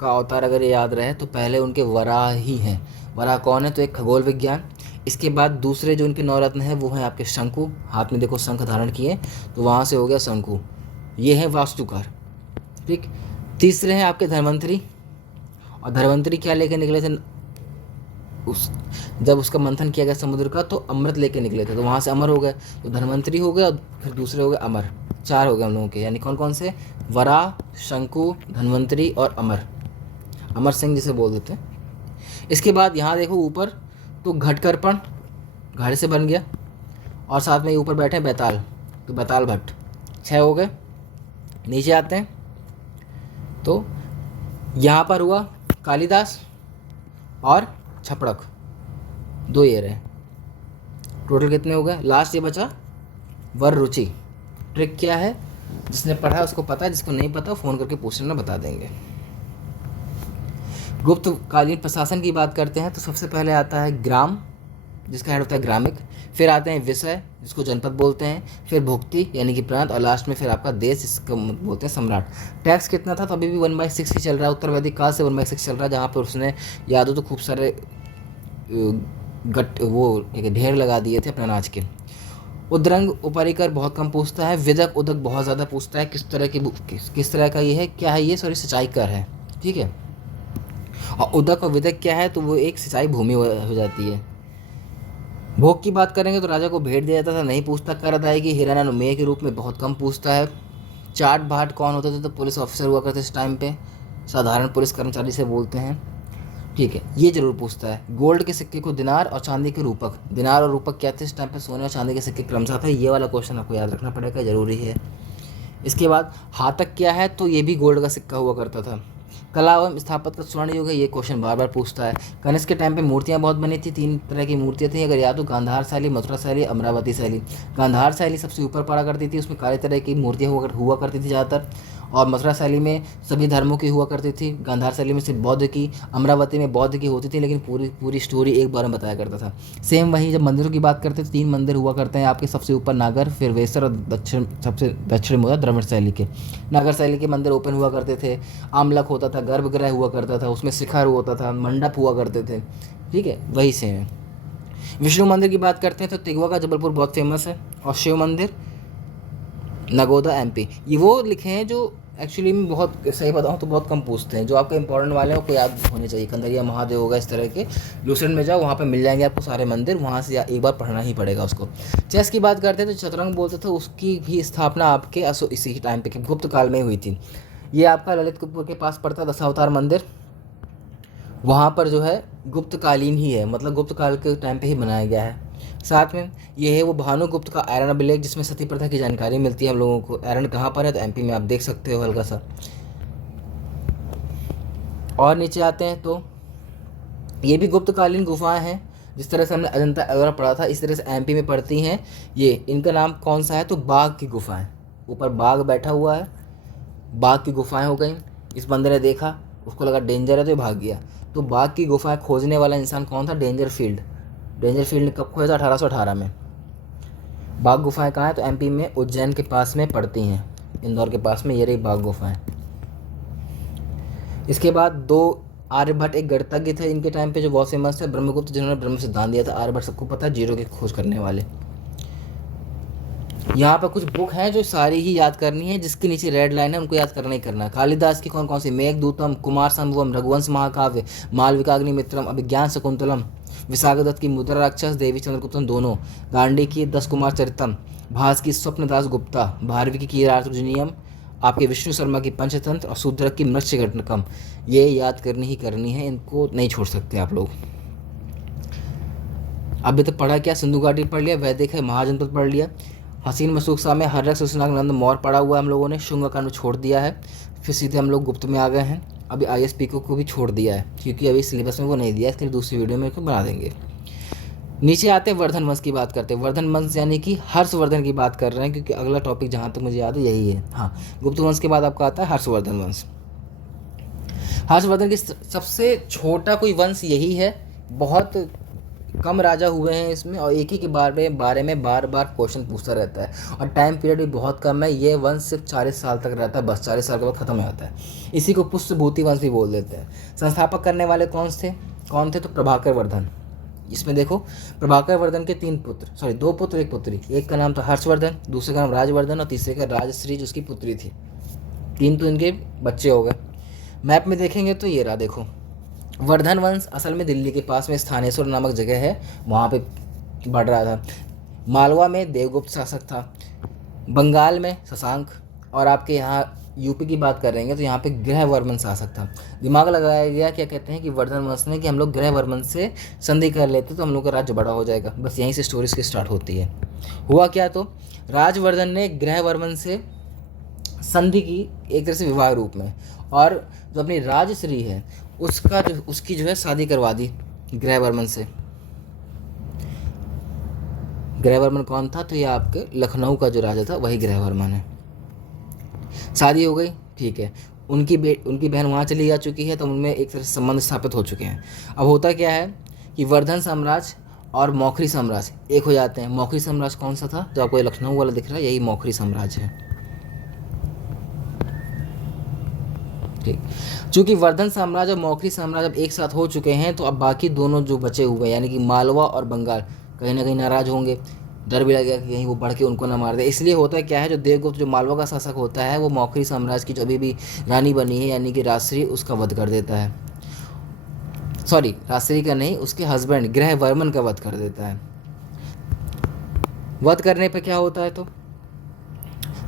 का अवतार। अगर ये याद रहे तो पहले उनके वराह ही हैं। वराह कौन है, तो एक खगोल विज्ञान। इसके बाद दूसरे जो इनके 9 रत्न हैं वो हैं आपके शंकु, हाथ में देखो शंख धारण किए, तो वहाँ से हो गया शंकु, ये है वास्तुकार। ठीक, तीसरे हैं आपके धन्वंतरी, और धन्वंतरी क्या लेके निकले थे, जब उसका मंथन किया गया समुद्र का तो अमृत लेके निकले थे, तो वहाँ से अमर हो गए, तो धन्वंतरी हो गए, और फिर दूसरे हो गए अमर। 4 हो गए हम लोगों के, यानी कौन कौन से, वराह, शंकु, धन्वंतरी और अमर, अमर सिंह जिसे बोल देते हैं। इसके बाद यहाँ देखो ऊपर, तो घटकर्पण घड़े से बन गया, और साथ में ऊपर बैठे बैताल, तो बैताल भट्ट, 6 हो गए। नीचे आते हैं तो यहाँ पर हुआ कालिदास और छपड़क, 2 ये रहे, टोटल कितने हो गए। लास्ट ये बचा वर रुचि। ट्रिक क्या है, जिसने पढ़ा उसको पता है, जिसको नहीं पता फ़ोन करके पूछ लेना, बता देंगे। गुप्तकालीन प्रशासन की बात करते हैं तो सबसे पहले आता है ग्राम, जिसका हेड होता है ग्रामिक, फिर आते हैं विषय, जिसको जनपद बोलते हैं, फिर भुक्ति यानी कि प्रांत, और लास्ट में फिर आपका देश, जिसको बोलते हैं सम्राट। टैक्स कितना था, तो अभी भी 1/6 ही चल रहा है, उत्तर वैदिक काल से 1/6 चल रहा है, जहाँ पर उसने याद हो तो खूब सारे ढेर लगा दिए थे अपने अनाज के। उद्रंग उपरिकर बहुत कम पूछता है, विदक उदक बहुत ज़्यादा पूछता है, किस तरह का ये है, क्या है ये, सिंचाई कर है, ठीक है। और उदक और विदक क्या है, तो वो एक सिंचाई भूमि हो जाती है। भोग की बात करेंगे तो राजा को भेंट दिया जाता था, नहीं पूछता। कर अदायगी हिरानानुमेय के रूप में बहुत कम पूछता है। चाट भाट कौन होते थे, तो पुलिस ऑफिसर हुआ करते इस टाइम पे, साधारण पुलिस कर्मचारी से बोलते हैं, ठीक है, ये जरूर पूछता है। गोल्ड के सिक्के को दिनार और चांदी के रूपक, दिनार और रूपक क्या थे इस टाइम पे, सोने और चांदी के सिक्के क्रमशः थे, ये वाला क्वेश्चन आपको याद रखना पड़ेगा, जरूरी है। इसके बाद हातक क्या है, तो ये भी गोल्ड का सिक्का हुआ करता था। कला एवं स्थापत्य का स्वर्ण युग है, ये क्वेश्चन बार बार पूछता है। कनिष्क के टाइम पे मूर्तियाँ बहुत बनी थी, 3 तरह की मूर्तियाँ थी, अगर याद हो, गांधार शैली, मथुरा शैली, अमरावती शैली। गांधार शैली सबसे ऊपर पड़ा करती थी, उसमें काले तरह की मूर्तियाँ हुआ करती थी ज़्यादातर, और मथुरा शैली में सभी धर्मों की हुआ करती थी। गांधार शैली में सिर्फ बौद्ध की, अमरावती में बौद्ध की होती थी, लेकिन पूरी स्टोरी एक बार में बताया करता था। सेम वहीं जब मंदिरों की बात करते हैं तो 3 मंदिर हुआ करते हैं आपके, सबसे ऊपर नागर, फिर वेसर, और सबसे दक्षिण में होता द्रविड़ शैली के। नागर शैली के मंदिर ओपन हुआ करते थे, आमलक होता था, गर्भगृह हुआ करता था, उसमें शिखर होता था, मंडप हुआ करते थे, ठीक है, वही से है। विष्णु मंदिर की बात करते हैं तो तिगवा का जबलपुर बहुत फेमस है, और शिव मंदिर नगोदा MP। ये वो लिखे हैं जो एक्चुअली में बहुत सही बताऊँ तो बहुत कम पूछते हैं, जो आपके इंपॉर्टेंट वाले हैं आपको याद होने चाहिए। कंदरिया महादेव होगा, इस तरह के लूसेंट में जाओ, वहाँ पे मिल जाएंगे आपको सारे मंदिर, वहाँ से एक बार पढ़ना ही पड़ेगा उसको। चेस की बात करते हैं तो चतुरंग बोलते थे, उसकी भी स्थापना आपके इसी टाइम पे गुप्त काल में हुई थी। ये आपका ललितपुर के पास पड़ता है दशावतार मंदिर, वहाँ पर जो है गुप्तकालीन ही है, मतलब गुप्त काल के टाइम पे ही बनाया गया है। साथ में ये है वो भानुगुप्त का ऐरन अभिलेख, जिसमें सती प्रथा की जानकारी मिलती है हम लोगों को। ऐरन कहाँ पर है, तो MP में आप देख सकते हो हल्का सा। और नीचे आते हैं तो ये भी गुप्तकालीन गुफाएं हैं, जिस तरह से हमने अजंता एलोरा पढ़ा था, इस तरह से MP में पड़ती हैं। ये इनका नाम कौन सा है, तो बाघ की गुफाएं, ऊपर बाघ बैठा हुआ है, बाघ की गुफाएं हो गई। इस बंदे ने देखा, उसको लगा डेंजर है तो ये भाग गया। तो बाघ की गुफाएं खोजने वाला इंसान कौन था, डेंजर फील्ड ने कब खोजा था, 1818 में। बाघ गुफाएं कहाँ हैं, तो MP में उज्जैन के पास में पड़ती हैं, इंदौर के पास में, ये रही बाघ गुफाएं। इसके बाद 2 आर्यभट्ट एक गणितज्ञ थे इनके टाइम पे, जो बहुत फेमस थे, ब्रह्मगुप्त, जिन्होंने ब्रह्म सिद्धांत दिया था। आर्यभट्ट सबको पता है, जीरो की खोज करने वाले। यहाँ पर कुछ बुक हैं जो सारी ही याद करनी है, जिसके नीचे रेड लाइन है उनको याद करना ही करना है। कालिदास की कौन कौन सी, मेघदूतम, कुमार संभवम, रघुवंश महाकाव्य, मालविकाग्निमित्रम, अभिज्ञान शकुंतलम, विशाखदत्त की मुद्रा राक्षस, देवी चंद्रगुप्तम दोनों, गांडी की 10 कुमार चरितम, भास की स्वप्नदास गुप्ता, भारवी की कीरार्जुनियम, आपके विष्णु शर्मा की पंचतंत्र, और शूद्रक की मत्स्यघटनकम। ये याद करनी ही करनी है, इनको नहीं छोड़ सकते आप लोग। अभी तक पढ़ा क्या, सिंधु घाटी पढ़ लिया, वैदिक है, महाजनपद पढ़ लिया, हसीन मसूक में हर्रक सुसनाग नंद मौर्य पढ़ा हुआ है हम लोगों ने, शुंग कांड में छोड़ दिया है, फिर सीधे हम लोग गुप्त में आ गए हैं। अभी ISP को भी छोड़ दिया है, क्योंकि अभी सिलेबस में वो नहीं दिया, इसलिए दूसरी वीडियो में इसको बना देंगे। नीचे आते हैं वर्धन वंश की बात करते हैं। वर्धन वंश यानी कि हर्षवर्धन की बात कर रहे हैं, क्योंकि अगला टॉपिक जहाँ तक मुझे याद है यही है। हाँ, गुप्त वंश के बाद आपका आता है हर्षवर्धन वंश। हर्षवर्धन की सबसे छोटा कोई वंश यही है, बहुत कम राजा हुए हैं इसमें, और एक ही के बारे में बार बार क्वेश्चन पूछता रहता है, और टाइम पीरियड भी बहुत कम है। ये वंश सिर्फ 40 साल तक रहता है, बस 40 साल के बाद खत्म हो जाता है। इसी को पुष्यभूति वंश भी बोल देते हैं। संस्थापक करने वाले कौन थे, तो प्रभाकर वर्धन। इसमें देखो, प्रभाकर वर्धन के 2 पुत्र 1 पुत्री। एक का नाम था हर्षवर्धन, दूसरे का नाम राजवर्धन, और तीसरे का राजश्री, जो उसकी पुत्री थी। 3 तो इनके बच्चे हो गए। मैप में देखेंगे तो ये रहा, देखो, वर्धन वंश असल में दिल्ली के पास में स्थानेश्वर नामक जगह है, वहाँ पे बढ़ रहा था। मालवा में देवगुप्त शासक था, बंगाल में शशांक, और आपके यहाँ यूपी की बात करेंगे तो यहाँ पे ग्रहवर्मन शासक था। दिमाग लगाया गया, क्या कहते हैं कि वर्धन वंश ने, कि हम लोग ग्रहवर्मन से संधि कर लेते तो हम लोग का राज्य बड़ा हो जाएगा। बस यहीं से स्टोरी की स्टार्ट होती है। हुआ क्या, तो राजवर्धन ने ग्रहवर्मन से संधि की, एक तरह से विवाह रूप में, और जो अपनी राजश्री है उसकी जो है शादी करवा दी ग्रहवर्मन से। ग्रहवर्मन कौन था, तो ये आपके लखनऊ का जो राजा था वही ग्रहवर्मन है। शादी हो गई, ठीक है। उनकी बहन वहाँ चली जा चुकी है, तो उनमें एक तरह से संबंध स्थापित हो चुके हैं। अब होता क्या है कि वर्धन साम्राज्य और मौखरी साम्राज्य एक हो जाते हैं। मौखरी साम्राज्य कौन सा था, जो आपको ये लखनऊ वाला दिख रहा है, यही मौखरी साम्राज्य है। ठीक, चूंकि वर्धन साम्राज्य और मौखरी साम्राज्य अब एक साथ हो चुके हैं, तो अब बाकी दोनों जो बचे हुए हैं यानी कि मालवा और बंगाल कहीं ना कहीं नाराज होंगे। डर भी लगेगा कि कहीं वो बढ़ के उनको ना मार दे। इसलिए होता क्या है, जो देवगुप्त जो मालवा का शासक होता है, वो मौखरी साम्राज्य की जो अभी भी रानी बनी है यानी कि राजश्री, उसका वध कर देता है। सॉरी, राजश्री का नहीं, उसके हस्बैंड ग्रहवर्मन का वध कर देता है। वध करने पर क्या होता है, तो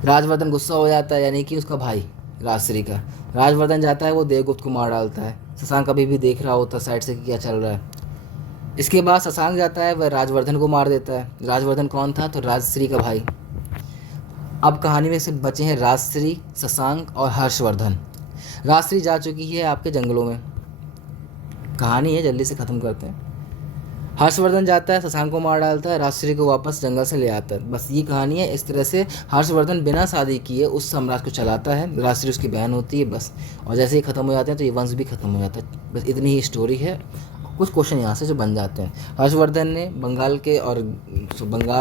राजवर्धन गुस्सा हो जाता है, यानी कि उसका भाई राजश्री का। राजवर्धन जाता है, वो देवगुप्त को मार डालता है। शशांक अभी भी देख रहा होता है साइड से कि क्या चल रहा है। इसके बाद शशांक जाता है, वह राजवर्धन को मार देता है। राजवर्धन कौन था, तो राजश्री का भाई। अब कहानी में से बचे हैं राजश्री, शशांक और हर्षवर्धन। राजश्री जा चुकी है आपके जंगलों में। कहानी है, जल्दी से ख़त्म करते हैं। हर्षवर्धन जाता है, शशांक को मार डालता है, राजश्री को वापस जंगल से ले आता है। बस ये कहानी है। इस तरह से हर्षवर्धन बिना शादी किए उस साम्राज्य को चलाता है। राजश्री उसकी बहन होती है, बस। और जैसे ही ख़त्म हो जाते हैं तो ये वंश भी ख़त्म हो जाता है। बस इतनी ही स्टोरी है। कुछ क्वेश्चन यहाँ से जो बन जाते हैं। हर्षवर्धन ने बंगाल और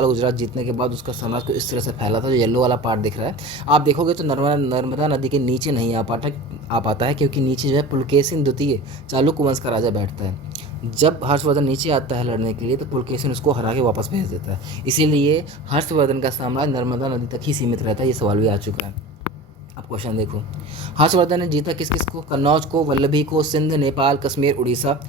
गुजरात जीतने के बाद उसका साम्राज्य को इस तरह से फैला था। जो येलो वाला पार्ट दिख रहा है, आप देखोगे तो नर्मदा नदी के नीचे नहीं आ पाता है, क्योंकि नीचे जो है पुलकेशिन द्वितीय चालुक्य वंश का राजा बैठता है। जब हर्षवर्धन नीचे आता है लड़ने के लिए, तो पुलकेशिन उसको हरा के वापस भेज देता है। इसीलिए हर्षवर्धन का साम्राज्य नर्मदा नदी तक ही सीमित रहता है। ये सवाल भी आ चुका है। अब क्वेश्चन देखो, हर्षवर्धन ने जीता किस किस को, कन्नौज को, वल्लभी को, सिंध, नेपाल, कश्मीर, उड़ीसा,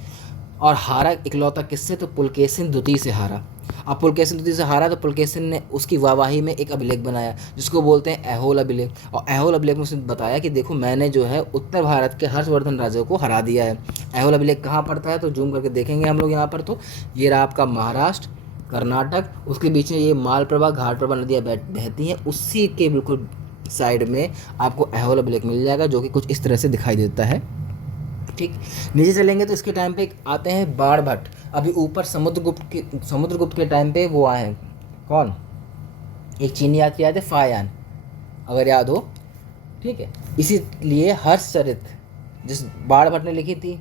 और हारा इकलौता किससे, तो पुलकेशिन द्वितीय से हारा। अब पुलकेशिन द्वितीय से हारा तो पुलकेशिन ने उसकी वाहवाही में एक अभिलेख बनाया जिसको बोलते हैं ऐहोल अभिलेख। और ऐहोल अभिलेख में उसने बताया कि देखो, मैंने जो है उत्तर भारत के हर्षवर्धन राजा को हरा दिया है। ऐहोल अभिलेख कहाँ पड़ता है, तो जूम करके देखेंगे हम लोग यहाँ पर। तो ये रहा आपका महाराष्ट्र, कर्नाटक, उसके बीच में ये मालप्रभा घाटप्रभा नदियाँ बहती हैं, उसी के बिल्कुल साइड में आपको ऐहोल अभिलेख मिल जाएगा, जो कि कुछ इस तरह से दिखाई देता है। ठीक, नीचे चलेंगे तो इसके टाइम पे आते हैं बाणभट्ट। अभी ऊपर समुद्रगुप्त के टाइम पे वो आए हैं, कौन, एक चीनी यात्री आए थे, फायान, अगर याद हो। ठीक है, इसीलिए हर्षचरित जिस बाणभट्ट ने लिखी थी,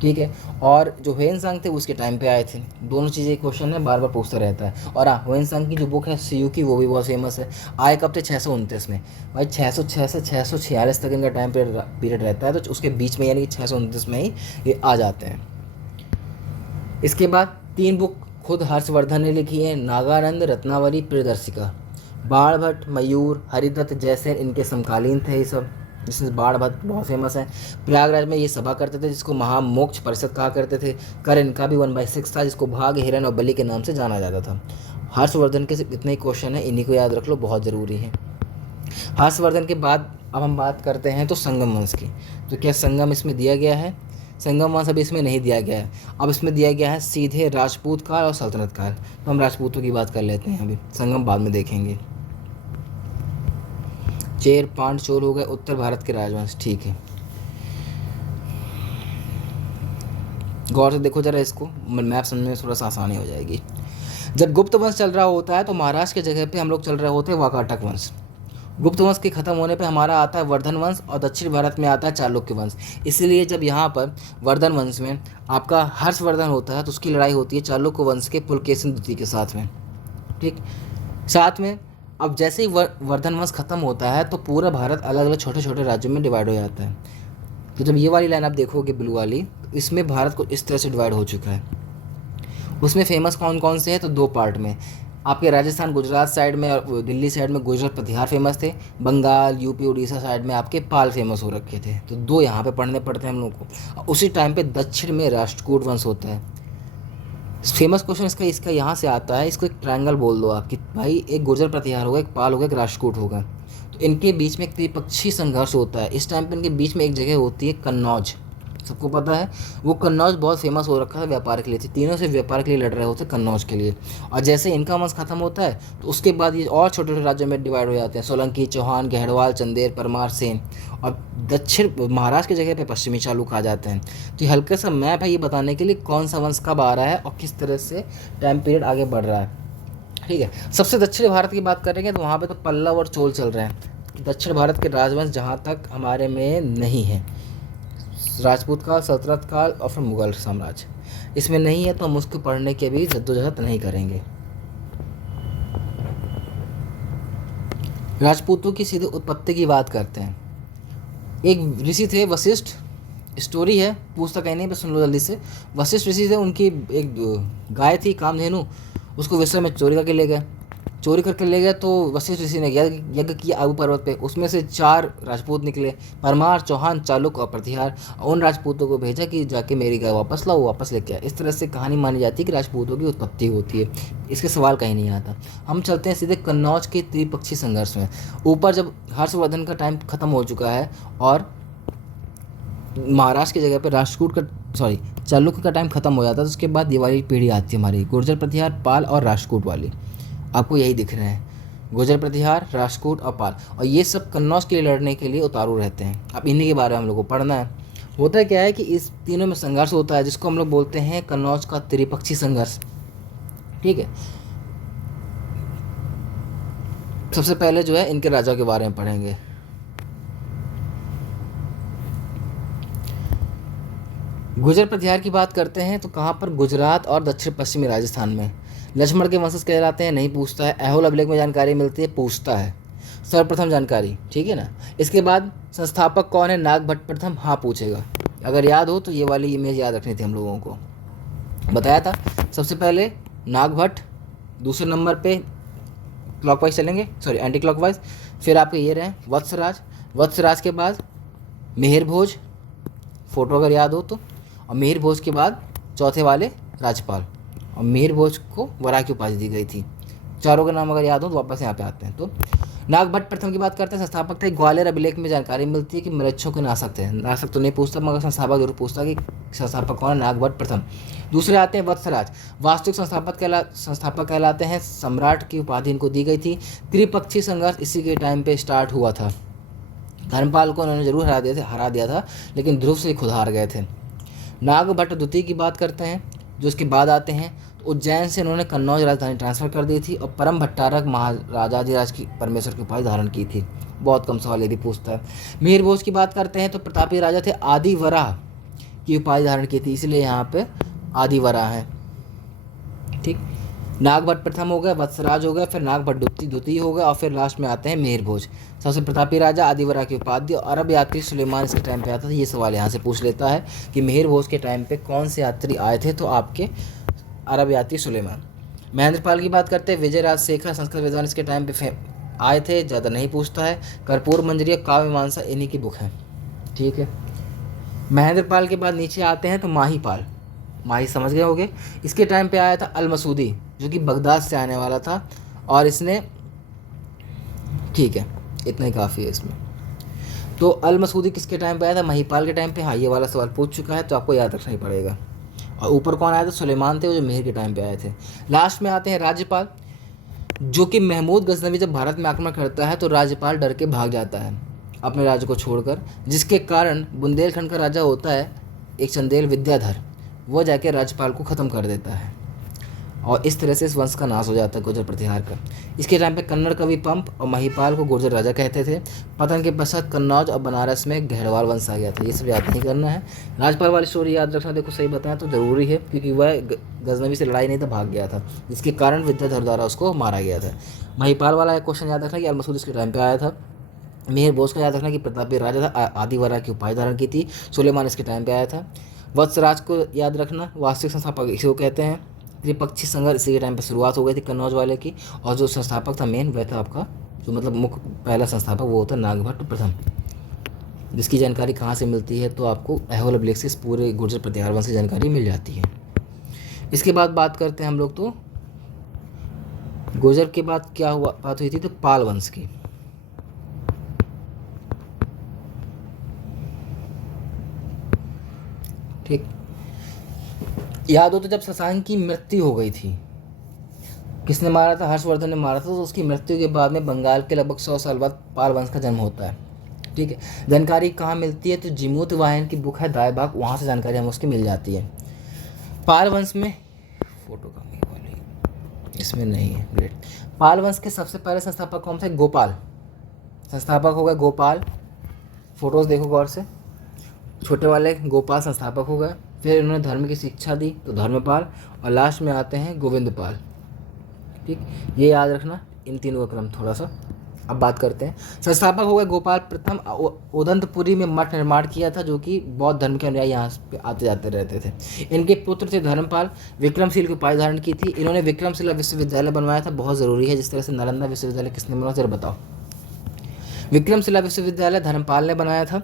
ठीक है, और जो ह्वेनसांग थे उसके टाइम पे आए थे। दोनों चीज़ें क्वेश्चन है, बार बार पूछता रहता है। और हाँ, ह्वेनसांग की जो बुक है सीयू की, वो भी बहुत फेमस है। आए कब थे, 629 में। भाई 606 से 646 तक इनका टाइम पीरियड रहता है, तो उसके बीच में यानी कि 629 में ही ये आ जाते हैं। इसके बाद 3 बुक खुद हर्षवर्धन ने लिखी है, नागानंद, रत्नावली, प्रियदर्शिका। बाणभट्ट, मयूर, हरिदत्त, जयसेन इनके समकालीन थे ये सब, जिसमें बाणभट्ट बहुत फेमस है। प्रयागराज में ये सभा करते थे जिसको महामोक्ष परिषद कहा करते थे। कर इनका भी 1/6 था, जिसको भाग, हिरन और बलि के नाम से जाना जाता था। हर्षवर्धन के सिर्फ इतने ही क्वेश्चन है, इन्हीं को याद रख लो, बहुत ज़रूरी है। हर्षवर्धन के बाद अब हम बात करते हैं तो संगम वंश की। तो क्या संगम इसमें दिया गया है? संगम वंश अभी इसमें नहीं दिया गया है। अब इसमें दिया गया है सीधे राजपूत काल और सल्तनत काल। तो हम राजपूतों की बात कर लेते हैं, अभी संगम बाद में देखेंगे। चेर, पांड, चोल हो गए उत्तर भारत के राजवंश। ठीक है, गौर से देखो जरा इसको, मैप समझने में थोड़ा सा आसानी हो जाएगी। जब गुप्त वंश चल रहा होता है तो महाराष्ट्र के जगह पे हम लोग चल रहे होते हैं वाकाटक वंश। गुप्त वंश के खत्म होने पे हमारा आता है वर्धन वंश, और दक्षिण भारत में आता है चालुक्य वंश। इसीलिए जब यहाँ पर वर्धन वंश में आपका हर्षवर्धन होता है तो उसकी लड़ाई होती है चालुक्य वंश के पुलकेशिन द्वितीय के साथ में। ठीक, साथ में अब जैसे ही वर्धन वंश खत्म होता है तो पूरा भारत अलग अलग छोटे छोटे राज्यों में डिवाइड हो जाता है। तो जब ये वाली लाइन आप देखोगे ब्लू वाली, तो इसमें भारत को इस तरह से डिवाइड हो चुका है। उसमें फेमस कौन कौन से हैं, तो 2 पार्ट में आपके राजस्थान गुजरात साइड में और दिल्ली साइड में गुर्जर प्रतिहार फेमस थे। बंगाल, यूपी, उड़ीसा साइड में आपके पाल फेमस हो रखे थे। तो 2 यहाँ पे पढ़ने पड़ते हैं हम लोग को। उसी टाइम पे दक्षिण में राष्ट्रकूट वंश होता है। फेमस क्वेश्चन इसका यहाँ से आता है, इसको एक ट्रायंगल बोल दो आप कि भाई एक गुर्जर प्रतिहार होगा, एक पाल होगा, एक राष्ट्रकूट होगा। तो इनके बीच में एक त्रिपक्षीय संघर्ष होता है। इस टाइम पे इनके बीच में एक जगह होती है कन्नौज, सबको पता है। वो कन्नौज बहुत फेमस हो रखा था व्यापार के लिए थी, तीनों से व्यापार के लिए लड़ रहे होते कन्नौज के लिए। और जैसे इनका वंश खत्म होता है तो उसके बाद ये और छोटे छोटे राज्यों में डिवाइड हो जाते हैं, सोलंकी, चौहान, गहड़वाल, चंदेल, परमार, सेन। और दक्षिण महाराष्ट्र की जगह पे पश्चिमी चालुक्य आ जाते हैं। तो ये हल्का सा मैप है ये बताने के लिए कौन सा वंश कब आ रहा है और किस तरह से टाइम पीरियड आगे बढ़ रहा है। ठीक है, सबसे दक्षिण भारत की बात करेंगे तो वहाँ पे तो पल्लव और चोल चल रहे हैं। दक्षिण भारत के राजवंश जहाँ तक हमारे में नहीं है, राजपूत काल, सल्तनत काल और फिर मुगल साम्राज्य, इसमें नहीं है, तो हम उसको पढ़ने के भी जद्दोजहद नहीं करेंगे। राजपूतों की सीधे उत्पत्ति की बात करते हैं। एक ऋषि थे वशिष्ठ, स्टोरी है, पूछता कहीं नहीं, बस सुन लो जल्दी से। वशिष्ठ ऋषि थे, उनकी एक गाय थी कामधेनु, उसको विश्व में चोरी करके ले गए। चोरी करके ले गए तो वशिष्ठ ऋषि ने यज्ञ किया आबू पर्वत पे, उसमें से 4 राजपूत निकले, परमार, चौहान, चालुक और प्रतिहार। उन राजपूतों को भेजा कि जाके मेरी गाय वापस लाओ, वापस लेके आए। इस तरह से कहानी मानी जाती है कि राजपूतों की उत्पत्ति होती है। इसके सवाल कहीं नहीं आता। हम चलते हैं सीधे कन्नौज के त्रिपक्षीय संघर्ष में। ऊपर जब हर्षवर्धन का टाइम खत्म हो चुका है और महाराष्ट्र की जगह पे चालुक्य का टाइम खत्म हो जाता है, तो उसके बाद ये वाली पीढ़ी आती है हमारी, गुर्जर, प्रतिहार, पाल और राष्ट्रकूट वाली। आपको यही दिख रहे हैं, गुर्जर, प्रतिहार, राष्ट्रकूट और पाल। और ये सब कन्नौज के लिए लड़ने के लिए उतारू रहते हैं। अब इन्हीं के बारे में हम लोग को पढ़ना है। होता क्या है कि इस तीनों में संघर्ष होता है, जिसको हम लोग बोलते हैं कन्नौज का त्रिपक्षीय संघर्ष। ठीक है, सबसे पहले जो है इनके राजा के बारे में पढ़ेंगे। गुर्जर प्रतिहार की बात करते हैं तो कहाँ पर, गुजरात और दक्षिण पश्चिमी राजस्थान में। लक्ष्मण के वंशज कहलाते हैं, नहीं पूछता है। ऐहोल अभिलेख में जानकारी मिलती है, पूछता है, सर्वप्रथम जानकारी। ठीक है ना। इसके बाद संस्थापक कौन है, नागभट्ट प्रथम, हाँ पूछेगा। अगर याद हो तो ये वाली इमेज याद रखनी थी हम लोगों को, बताया था। सबसे पहले नागभट्ट, दूसरे नंबर पे क्लॉकवाइज चलेंगे, सॉरी एंटी क्लॉकवाइज। फिर आपके ये रहे वत्सराज, वत्सराज के बाद मिहिर भोज, फोटो अगर याद हो तो, और मिहिर भोज के बाद चौथे वाले राजपाल, और मिहिर भोज को वराह की उपाधि दी गई थी। चारों का नाम अगर याद हो तो वापस यहाँ पे आते हैं। तो नागभट्ट प्रथम की बात करते हैं, संस्थापक थे। ग्वालियर अभिलेख में जानकारी मिलती है कि मृच्छों के नासक थे। नासक तो नहीं पूछता, मगर संस्थापक जरूर पूछता कि संस्थापक कौन है, नागभट्ट प्रथम। दूसरे आते हैं वत्सराज, वास्तविक संस्थापक कहलाते हैं। सम्राट की उपाधि इनको दी गई थी। त्रिपक्षीय संघर्ष इसी के टाइम पे स्टार्ट हुआ था। धर्मपाल को उन्होंने जरूर हरा दिया था, लेकिन ध्रुव से खुद हार गए थे। नागभट्ट द्वितीय की बात करते हैं, जो इसके बाद आते हैं। तो उज्जैन से उन्होंने कन्नौज राजधानी ट्रांसफर कर दी थी, और परम भट्टारक महाराजाधिराज की परमेश्वर की उपाधि धारण की थी। बहुत कम सवाल यदि पूछता है। मिहिर भोज की बात करते हैं तो प्रतापी राजा थे, आदि वराह की उपाधि धारण की थी, इसलिए यहाँ पे आदि वराह है। ठीक, नागभट्ट प्रथम हो गए, वत्सराज हो गए, फिर नागभट्ट द्वितीय हो गए, और फिर लास्ट में आते हैं मिहिर भोज। सबसे प्रतापी राजा, आदिवरा की उपाधि, और अरब यात्री सुलेमान इसके टाइम पे आता था। ये सवाल यहाँ से पूछ लेता है कि मिहिर भोज के टाइम पे कौन से यात्री आए थे, तो आपके अरब यात्री सुलेमान। महेंद्रपाल की बात करते हैं, विजय राजशेखर संस्कृत विद्वान इसके टाइम पे आए थे, ज़्यादा नहीं पूछता है। कर्पूर मंजरी, काव्य मीमांसा इन्हीं की बुक है। ठीक है, महेंद्रपाल के बाद नीचे आते हैं तो माहीपाल, माही समझ गए होंगे। इसके टाइम पे आया था अल मसूदी, जो कि बगदाद से आने वाला था, और इसने, ठीक है इतना ही काफ़ी है इसमें। तो अल मसूदी किसके टाइम पे आया था, महिपाल के टाइम पे। हाँ, ये वाला सवाल पूछ चुका है तो आपको याद रखना ही पड़ेगा। और ऊपर कौन आया था, सुलेमान थे, वो जो मिहिर के टाइम पे आए थे। लास्ट में आते हैं राज्यपाल, जो कि महमूद गजनवी जब भारत में आक्रमण करता है तो राज्यपाल डर के भाग जाता है अपने राज्य को छोड़कर, जिसके कारण बुंदेलखंड का राजा होता है एक चंदेल विद्याधर, वो जाके राज्यपाल को ख़त्म कर देता है, और इस तरह से इस वंश का नाश हो जाता है, गुर्जर प्रतिहार का। इसके टाइम पे कन्नड़ कवि पंप और महिपाल को गुर्जर राजा कहते थे। पतन के पश्चात कन्नौज और बनारस में गहड़वाल वंश आ गया था। ये सब याद नहीं करना है। राजपाल वाली स्टोरी याद रखना, देखो सही बताएं तो ज़रूरी है, क्योंकि वह गजनवी से लड़ाई नहीं था, भाग गया था, जिसके कारण विद्याधर द्वारा उसको मारा गया था। महिपाल वाला एक क्वेश्चन याद रखना कि अल-मसूद इसके टाइम पर आया था। मिहिर भोज का याद रखना कि प्रतापी राजा था, आदिवरा की उपाधि धारण की थी। सुलेमान इसके टाइम पर आया था। वत्सराज को याद रखना, वास्तविक संस्थापक इसी को कहते हैं। त्रिपक्षीय संघर्ष इसी के टाइम पर शुरुआत हो गई थी कन्नौज वाले की, और जो संस्थापक था मेन वह था आपका, जो मतलब मुख्य पहला संस्थापक वो होता है नागभट्ट प्रथम, जिसकी जानकारी कहाँ से मिलती है, तो आपको ऐहोल अभिलेख से इस पूरे गुर्जर प्रतिहार वंश की जानकारी मिल जाती है। इसके बाद बात करते हैं हम लोग, तो गुर्जर के बाद क्या हुआ बात हुई थी, तो पाल वंश की। ठीक, याद हो तो जब शशांक की मृत्यु हो गई थी, किसने मारा था? हर्षवर्धन ने मारा था। तो उसकी मृत्यु के बाद में बंगाल के लगभग 100 साल बाद पाल वंश का जन्म होता है। ठीक है, जानकारी कहाँ मिलती है? तो जिमूत वायन की बुक है दाए भाग, वहाँ से जानकारी हमें उसकी मिल जाती है। पाल वंश में फोटो कमी वाली इसमें नहीं है, ग्रेट। पाल वंश के सबसे पहले संस्थापक कौन थे? गोपाल। संस्थापक हो गए गोपाल, फोटोज़ देखो गौर से, छोटे वाले गोपाल संस्थापक हो गए। फिर इन्होंने धर्म की शिक्षा दी तो धर्मपाल, और लास्ट में आते हैं गोविंदपाल। ठीक, ये याद रखना इन तीनों का क्रम थोड़ा सा। अब बात करते हैं, संस्थापक हो गए गोपाल प्रथम। उदंतपुरी में मठ निर्माण किया था, जो कि बौद्ध धर्म के अनुयायी यहाँ पे आते जाते रहते थे। इनके पुत्र थे धर्मपाल। विक्रमशील की उपाधि धारण की थी इन्होंने। विक्रमशिला विश्वविद्यालय बनवाया था, बहुत ज़रूरी है। जिस तरह से नालंदा विश्वविद्यालय किसने बनवाया, जरा बताओ? विक्रमशिला विश्वविद्यालय धर्मपाल ने बनाया था।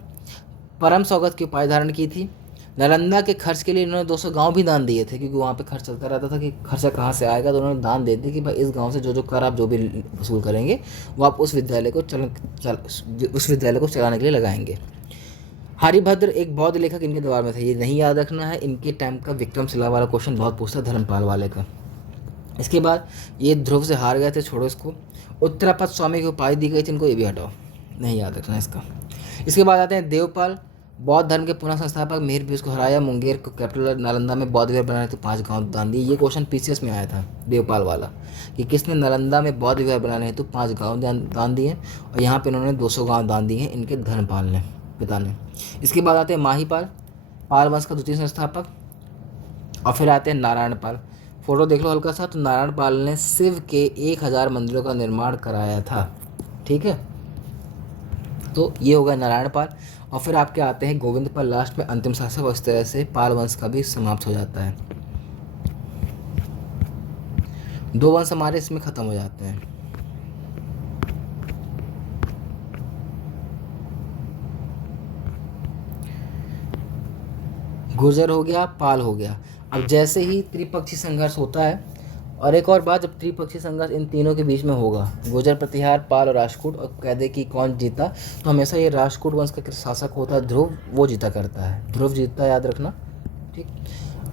परम सौगत की उपाधि धारण की थी। नालंदा के खर्च के लिए इन्होंने 200 गांव भी दान दिए थे, क्योंकि वहाँ पे खर्च चलता रहता था कि खर्चा कहाँ से आएगा। तो उन्होंने दान दे दिए कि भाई इस गांव से जो कर आप जो भी वसूल करेंगे वो आप उस विद्यालय को चलाने के लिए लगाएंगे। हरिभद्र एक बौद्ध लेखक इनके दरबार में थे, ये नहीं याद रखना है। इनके टाइम का विक्रमशिला वाला क्वेश्चन बहुत पूछता है, धर्मपाल वाले का। इसके बाद ये ध्रुव से हार गए थे, छोड़ो इसको। उत्तरापद स्वामी की उपाधि दी गई थी इनको, ये भी हटाओ, नहीं याद रखना इसका। इसके बाद आते हैं देवपाल, बौद्ध धर्म के पुनः संस्थापक। मिहिर भी उसको हराया। मुंगेर को कैपिटल नालंदा में बौद्ध विहार बनाने तो 5 गांव दान दिए। ये क्वेश्चन पीसीएस में आया था देवपाल वाला, कि किसने नालंदा में बौद्ध विहार बनाने हेतु 5 गांव दान दिए, और यहाँ पे इन्होंने 200 गांव दान दिए हैं इनके धर्मपाल ने, पिता ने। इसके बाद आते हैं माहीपाल, पाल वंश का द्वितीय संस्थापक। और फिर आते हैं नारायणपाल। फोटो देख लो हल्का सा, तो नारायणपाल ने शिव के 1000 मंदिरों का निर्माण कराया था। ठीक है, तो ये हो गया नारायणपाल। और फिर आपके आते हैं गोविंदपाल, लास्ट में अंतिम शासक। और इस तरह से पाल वंश का भी समाप्त हो जाता है। 2 वंश हमारे इसमें खत्म हो जाते हैं। गुर्जर हो गया, पाल हो गया। अब जैसे ही त्रिपक्षी संघर्ष होता है, और एक और बात, जब त्रिपक्षी संघर्ष इन तीनों के बीच में होगा, गुर्जर, प्रतिहार, पाल और राष्ट्रकूट, और कह दे कि कौन जीता, तो हमेशा ये राष्ट्रकूट वंश का शासक होता है ध्रुव, वो जीता करता है। ध्रुव जीतता है, याद रखना। ठीक,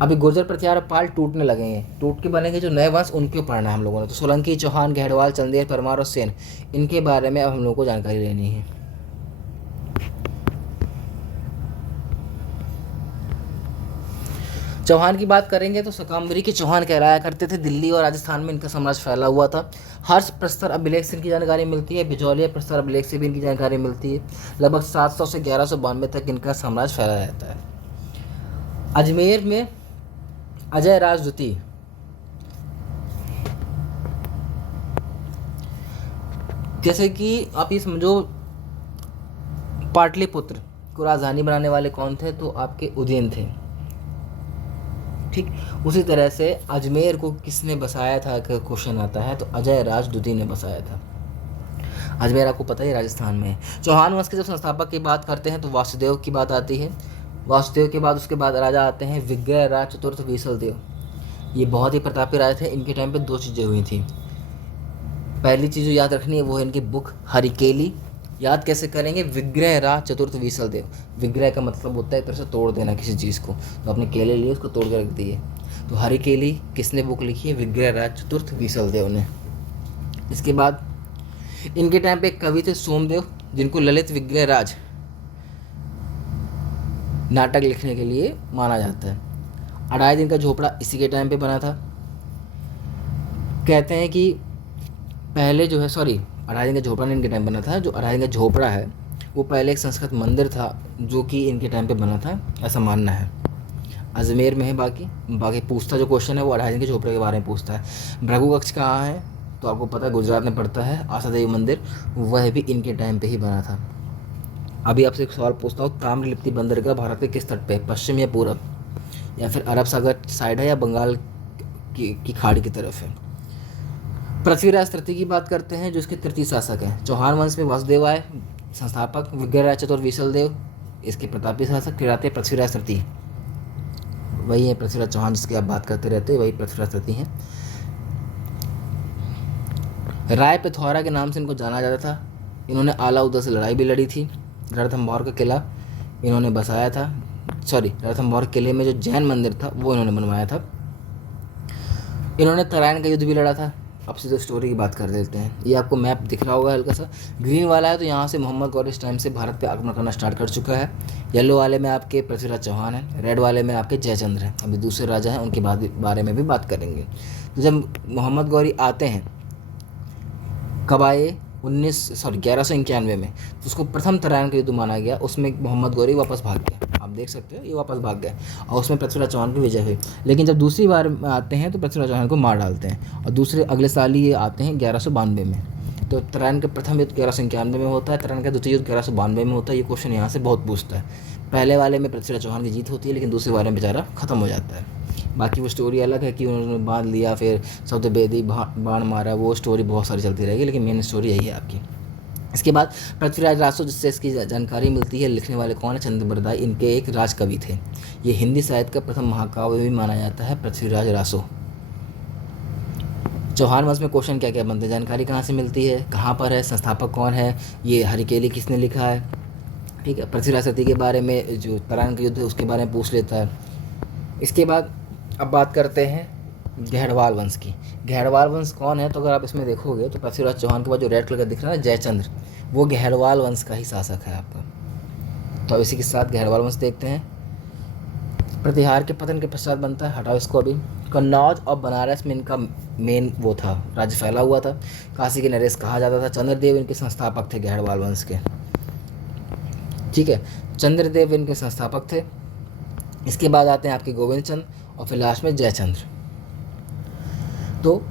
अभी गुर्जर, प्रतिहार और पाल टूटने लगेंगे, टूट के बनेंगे जो नए वंश, उनके पढ़ना है हम लोगों ने। तो सोलंकी, चौहान, गहड़वाल, चंदेल, परमार और सेन, इनके बारे में अब हम लोगों को जानकारी लेनी है। चौहान की बात करेंगे तो शाकंभरी के चौहान कहलाया करते थे। दिल्ली और राजस्थान में इनका साम्राज्य फैला हुआ था। हर्ष प्रस्तर अभिलेख से इनकी जानकारी मिलती है। बिजौलिया प्रस्तर अभिलेख से भी इनकी जानकारी मिलती है। लगभग 700 से 1192 तक इनका साम्राज्य फैला रहता है। अजमेर में अजय राज द्वितीय, जैसे कि आप ये समझो पाटलिपुत्र को राजधानी बनाने वाले कौन थे, तो आपके उदयन थे। ठीक, उसी तरह से अजमेर को किसने बसाया था का क्वेश्चन आता है, तो अजय राज द्वितीय ने बसाया था। अजमेर आपको पता है राजस्थान में है। चौहान वंश के जब संस्थापक की बात करते हैं तो वासुदेव की बात आती है। वासुदेव के बाद उसके बाद राजा आते हैं विग्रह राज चतुर्थ वीसलदेव। ये बहुत ही प्रतापी राजा थे। इनके टाइम पे 2 चीज़ें हुई थी। पहली चीज़ जो याद रखनी है वो है इनकी बुक हरिकेली। याद कैसे करेंगे? विग्रह राज चतुर्थ वीसलदेव। विग्रह का मतलब होता है एक तरह से तोड़ देना किसी चीज़ को, तो अपने केले लिए उसको तोड़ के रख दिए। तो हरिकेली किसने बुक लिखी है? विग्रह राज चतुर्थ वीसलदेव ने। इसके बाद इनके टाइम पे एक कवि थे सोमदेव, जिनको ललित विग्रह राज नाटक लिखने के लिए माना जाता है। 2.5 दिन का झोपड़ा इसी के टाइम पे बना था। कहते हैं कि पहले जो है 2.5 दिन का झोपड़ा इनके टाइम बना था। जो 2.5 दिन का झोपड़ा है वो पहले एक संस्कृत मंदिर था जो कि इनके टाइम पे बना था, ऐसा मानना है। अजमेर में है। बाकी पूछता जो क्वेश्चन है वो 2.5 दिन के झोपड़े के बारे में पूछता है। भृगु कक्ष कहाँ है, तो आपको पता है गुजरात में पड़ता है। आशा देवी मंदिर, वह भी इनके टाइम पे ही बना था। अभी आपसे एक सवाल पूछता हूँ, ताम्रलिप्ति बंदरगाह भारत के किस तट पे, पश्चिम या पूरब, या फिर अरब सागर साइड है, या बंगाल की खाड़ी की तरफ है? पृथ्वीराज तृतीय की बात करते हैं जो इसके तृतीय शासक हैं। चौहान वंश में वासुदेव आए संस्थापक, विग्रहराज चतुर्थ वीसलदेव इसके प्रतापी शासक। फिर आते हैं पृथ्वीराज तृतीय, वही है पृथ्वीराज चौहान जिसकी आप बात करते रहते हैं, वही पृथ्वीराज तृतीय हैं। राय पिथौरा के नाम से इनको जाना जाता था। इन्होंने आला उदय से लड़ाई भी लड़ी थी। रणथंभौर का किला इन्होंने बसाया था। रणथंभौर किले में जो जैन मंदिर था वो इन्होंने बनवाया था। इन्होंने तराइन का युद्ध भी लड़ा था। अब से तो स्टोरी की बात कर देते हैं। ये आपको मैप दिख रहा होगा हल्का सा, ग्रीन वाला है तो यहाँ से मोहम्मद गौरी इस टाइम से भारत पे आक्रमण करना स्टार्ट कर चुका है। येलो वाले में आपके पृथ्वीराज चौहान है, रेड वाले में आपके जयचंद्र हैं। अभी दूसरे राजा हैं, उनके बारे में भी बात करेंगे। तो जब मोहम्मद गौरी आते हैं, कब आए, 1191 में, तो उसको प्रथम तराइन का युद्ध माना गया। उसमें मोहम्मद गौरी वापस भाग गया, आप देख सकते हो ये वापस भाग गए, और उसमें पृथ्वीराज चौहान की विजय हुई। लेकिन जब दूसरी बार आते हैं तो पृथ्वीराज चौहान को मार डालते हैं, और दूसरे अगले साल ही ये आते हैं 1192 में। तो तराइन का प्रथम युद्ध 1191 में होता है, तराइन का द्वितीय युद्ध 1192 में होता है। ये क्वेश्चन यहाँ से बहुत पूछता है। पहले वाले में पृथ्वीराज चौहान की जीत होती है, लेकिन दूसरे वाले में बेचारा ख़त्म हो जाता है। बाकी वो स्टोरी अलग है कि उन्होंने बांध लिया, फिर सौदेबेदी बाण मारा, वो स्टोरी बहुत सारी चलती रहेगी, लेकिन मेन स्टोरी यही है आपकी। इसके बाद पृथ्वीराज रासो, जिससे इसकी जानकारी मिलती है। लिखने वाले कौन है? चंद्रबरदाई। इनके एक राजकवि थे। ये हिंदी साहित्य का प्रथम महाकाव्य भी माना जाता है, पृथ्वीराज रासो। चौहान वंश में क्वेश्चन क्या क्या बनते हैं, जानकारी कहाँ से मिलती है, कहाँ पर है, संस्थापक कौन है, ये हरिकेली किसने लिखा है, ठीक है। पृथ्वीराज सती के बारे में, जो तराइन का युद्ध है उसके बारे में पूछ लेता है। इसके बाद अब बात करते हैं घेड़वाल वंश की। घेड़वाल वंश कौन है? तो अगर आप इसमें देखोगे तो पृथ्वीराज चौहान के बाद जो रेड कलर का दिख रहा है ना, जयचंद्र, वो घेड़वाल वंश का ही शासक है आपका। तो अब इसी के साथ घेड़वाल वंश देखते हैं। प्रतिहार के पतन के पश्चात बनता है, हटाओ इसको अभी। कन्नौज और बनारस में इनका मेन वो था, राज्य फैला हुआ था। काशी के नरेश कहा जाता था। चंद्रदेव इनके संस्थापक थे घेड़वाल वंश के, ठीक है। चंद्रदेव इनके संस्थापक थे। इसके बाद आते हैं आपके गोविंद चंद्र, और फिर लास्ट में जयचंद्र। तो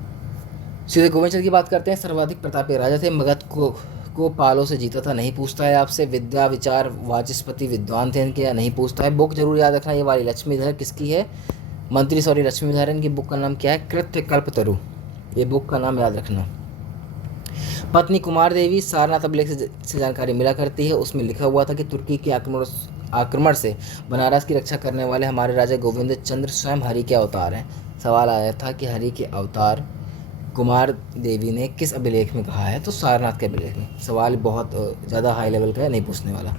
सीधे गोविंद चंद्र की बात करते हैं। सर्वाधिक प्रतापी राजा थे, मगध को पालों से जीता था, नहीं पूछता है आपसे। विद्या विचार वाचस्पति विद्वान थे इनके, नहीं पूछता है। बुक जरूर याद रखना, ये वाली लक्ष्मीधर किसकी है? मंत्री लक्ष्मीधर। इनकी बुक का नाम क्या है? कृत्य कल्पतरु, ये बुक का नाम याद रखना। पत्नी कुमार देवी, सारनाथ अभिलेख से जानकारी मिला करती है। उसमें लिखा हुआ था कि तुर्की के आक्रमण से बनारस की रक्षा करने वाले हमारे राजा गोविंद चंद्र स्वयं हरि के अवतार हैं। सवाल आया था कि हरि के अवतार कुमार देवी ने किस अभिलेख में कहा है? तो सारनाथ के अभिलेख में। सवाल बहुत ज़्यादा हाई लेवल का है, नहीं पूछने वाला।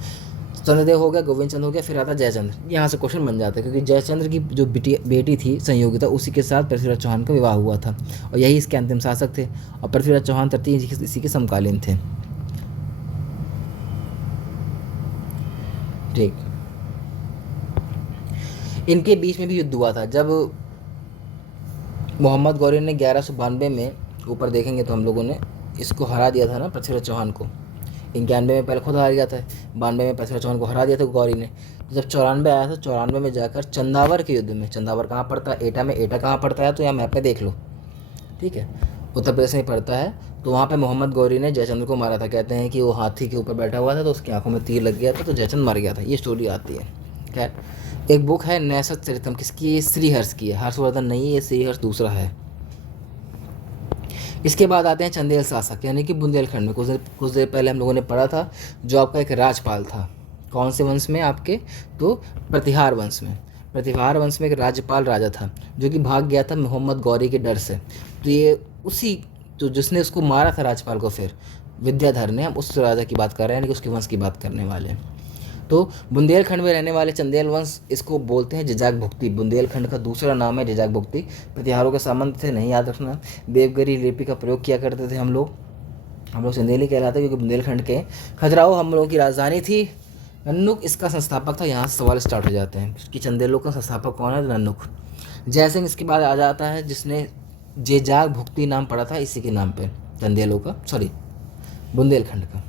चंद्रदेव हो गया, गोविंद चंद्र हो गया, फिर आता जयचंद्र। यहाँ से क्वेश्चन बन जाता है, क्योंकि जयचंद्र की जो बेटी थी संयोगिता, उसी के साथ पृथ्वीराज चौहान का विवाह हुआ था, और यही इसके अंतिम शासक थे। और पृथ्वीराज चौहान तृतीय इसी के समकालीन थे, ठीक। इनके बीच में भी युद्ध हुआ था। जब मोहम्मद गौरी ने 1192 में, ऊपर देखेंगे तो हम लोगों ने इसको हरा दिया था ना, पृथ्वीराज चौहान को। 91 में पहले खुद हार गया था, 92 में पृथ्वीराज चौहान को हरा दिया था गौरी ने। तो जब 94 आया था, 94 में जाकर चंदावर के युद्ध में, चंदावर कहाँ पड़ता है? एटा में। एटा कहाँ पड़ता है? तो यहाँ मैप में देख लो, ठीक है, उत्तर प्रदेश में पड़ता है। तो वहाँ पे मोहम्मद गौरी ने जयचंद्र को मारा था। कहते हैं कि वो हाथी के ऊपर बैठा हुआ था, तो उसकी आंखों में तीर लग गया था, तो जयचंद्र मर गया था। ये स्टोरी आती है। खैर, एक बुक है नैसत चरितम, किसकी? ये श्रीहर्ष की है, हर्षवर्धन नहीं, ये श्रीहर्ष दूसरा है। इसके बाद आते हैं चंदेल शासक, यानी कि बुंदेलखंड में। कुछ देर पहले हम लोगों ने पढ़ा था, जो आपका एक राजपाल था। कौन से वंश में? आपके तो प्रतिहार वंश में। प्रतिहार वंश में एक राज्यपाल राजा था, जो कि भाग गया था मोहम्मद गौरी के डर से। तो ये उसी जो जिसने उसको मारा था राजपाल को, फिर विद्याधर ने, हम उस राजा की बात कर रहे हैं, यानी कि उसके वंश की बात करने वाले हैं। तो बुंदेलखंड में रहने वाले चंदेल वंश, इसको बोलते हैं जजाक भुक्ति। बुंदेलखंड का दूसरा नाम है जजाक भुक्ति। प्रतिहारों के सामंत थे, नहीं याद रखना। देवगिरी लिपि का प्रयोग किया करते थे हम लोग चंदेली कहलाते, क्योंकि बुंदेलखंड के खजुराहो हम लोगों की राजधानी थी। नन्नुक इसका संस्थापक था। यहाँ से सवाल स्टार्ट हो जाते हैं कि चंदेलों का संस्थापक कौन है? नन्नुक। जयसिंह इसके बाद आ जाता है, जिसने जेजाक भुक्ति नाम पड़ा था इसी के नाम पे, चंदेलों का, बुंदेलखंड का।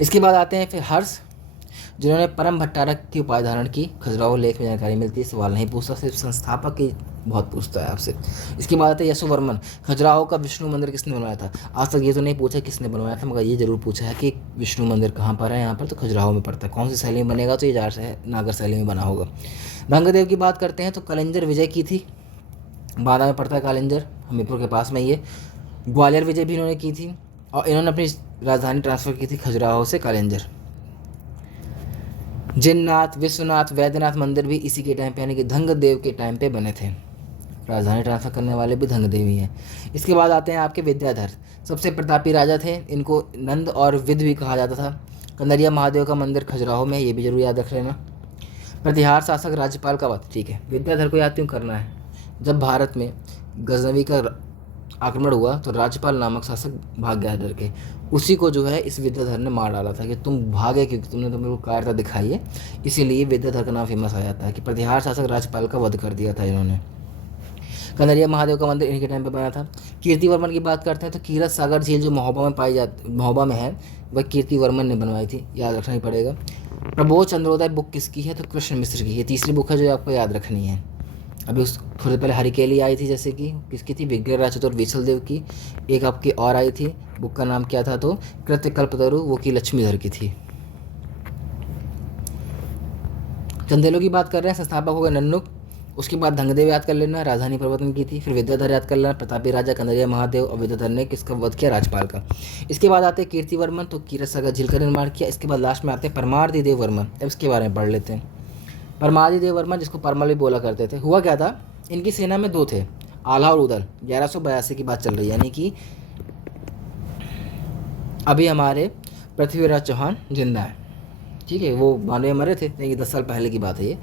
इसके बाद आते हैं फिर हर्ष, जिन्होंने परम भट्टारक की उपाधि धारण की। खजुराहो लेख में जानकारी मिलती है, सवाल नहीं पूछता, सिर्फ संस्थापक की बहुत पूछता है आपसे। इसके बाद आते हैं यशोवर्मन। खजुराहो का विष्णु मंदिर किसने बनवाया था? आज तक ये तो नहीं पूछा किसने बनवाया था, मगर ये जरूर पूछा है कि विष्णु मंदिर कहाँ पर है। यहाँ पर तो खजुराहो में पड़ता है। कौन सी शैली में बनेगा? तो ये जार से नागर शैली में बना होगा। धंगदेव की बात करते हैं तो कलिंजर विजय की थी, बादा में पड़ता है कालिंजर, हमीरपुर के पास में। ये ग्वालियर विजय भी इन्होंने की थी, और इन्होंने अपनी राजधानी ट्रांसफ़र की थी खजुराहो से कालिंजर। जिननाथ, विश्वनाथ, वैद्यनाथ मंदिर भी इसी के टाइम पे, यानी कि धंगदेव के टाइम पे बने थे। राजधानी ट्रांसफ़र करने वाले भी धंगदेव ही हैं। इसके बाद आते हैं आपके विद्याधर, सबसे प्रतापी राजा थे। इनको नंद और विद भी कहा जाता था। कंदरिया महादेव का मंदिर खजुराहो में, ये भी जरूर याद रख लेना। प्रतिहार शासक राज्यपाल का वध, ठीक है, विद्याधर को याद क्यों करना है? जब भारत में गजनवी का आक्रमण हुआ तो राज्यपाल नामक शासक भाग गया डर के, उसी को जो है इस विद्याधर ने मार डाला था कि तुम भागे क्योंकि तुमने तो मेरे को कायरता दिखाई है, इसीलिए विद्याधर का नाम फेमस आ जाता है कि प्रतिहार शासक राज्यपाल का वध कर दिया था इन्होंने। कन्हैया महादेव का मंदिर इनके टाइम पे बना था। कीर्तिवर्मन की बात करते हैं तो कीरत सागर झील जो महोबा में पाई जाती, महोबा में है, वह कीर्तिवर्मन ने बनवाई थी, याद रखना ही पड़ेगा। प्रबोध चंद्रोदय बुक किसकी है? तो कृष्ण मिश्र की। ये तीसरी बुक है जो आपको याद रखनी है। अभी उस थोड़ी पहले हरिकेली आई थी, जैसे कि किसकी थी? विग्रह चतुर विचलदेव की। एक आपकी और आई थी, बुक का नाम क्या था? तो कृत्य कल्पतरु, वो की लक्ष्मीधर की थी। चंदेलों की बात कर रहे हैं, संस्थापक हो गए नन्नुक। उसके बाद धंगदेव याद कर लेना, राजधानी प्रवर्तन की थी। फिर विद्याधर याद कर लेना, प्रतापी राजा कन्हैया महादेव। और विद्याधर ने किसका वध किया? राज्यपाल का। इसके बाद आते हैं कीर्तिवर्मन, तो कीरत सागर झील का निर्माण किया। इसके बाद लास्ट में आते हैं परमार्दिदेव वर्मन। अब इसके बारे में पढ़ लेते हैं। परमार्दिदेव वर्मन, जिसको परमल भी बोला करते थे, हुआ क्या था? इनकी सेना में दो थे, आल्हा और उदल। 1182 की बात चल रही है, यानी कि अभी हमारे पृथ्वीराज चौहान जिंदा है, ठीक है, वो 92 मरे थे, यानी 10 साल पहले की बात है ये।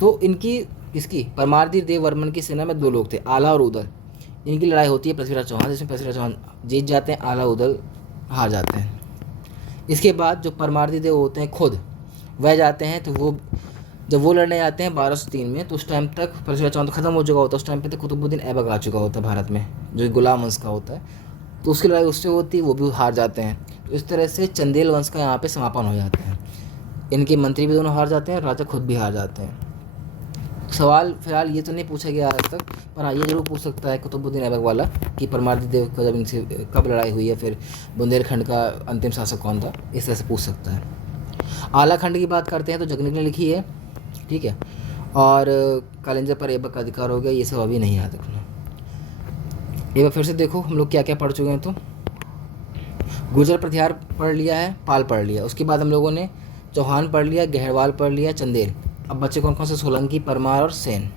तो इनकी किसकी? परमार्दिदेव वर्मन की सेना में दो लोग थे, आल्हा और उदल। इनकी लड़ाई होती है पृथ्वीराज चौहान, जिसमें पृथ्वीराज चौहान जीत जाते हैं, आल्हा उदल हार जाते हैं। इसके बाद जो परमार्दिदेव होते हैं खुद, वह जाते हैं, तो वो जब वो लड़ने जाते हैं 1203 में, तो उस टाइम तक पृथ्वीराज चौहान तो खत्म हो चुका होता है। उस टाइम पे तक कुतुबुद्दीन ऐबक आ चुका होता है भारत में, जो गुलाम वंश का होता है। तो उसकी लड़ाई उससे होती है, वो भी हार जाते हैं। तो इस तरह से चंदेल वंश का यहाँ पे समापन हो जाता है। इनके मंत्री भी दोनों हार जाते हैं, राजा खुद भी हार जाते हैं। सवाल फिलहाल ये तो नहीं पूछा गया आज तक, पर हाँ ये जरूर पूछ सकता है कुतुबुद्दीन ऐबक वाला कि परमार्दिदेव का जब इनसे कब लड़ाई हुई है, फिर बुंदेलखंड का अंतिम शासक कौन था, इस तरह से पूछ सकता है। आला खंड की बात करते हैं तो जगनिक ने लिखी है, ठीक है, और कालिंजर पर ऐबक का अधिकार हो गया, ये सब अभी नहीं याद रखना। एक बार फिर से देखो हम लोग क्या क्या पढ़ चुके हैं। तो गुर्जर प्रतिहार पढ़ लिया है, पाल पढ़ लिया, उसके बाद हम लोगों ने चौहान पढ़ लिया, गहरवाल पढ़ लिया, चंदेल। अब बच्चे कौन कौन से? सोलंकी, परमार और सेन।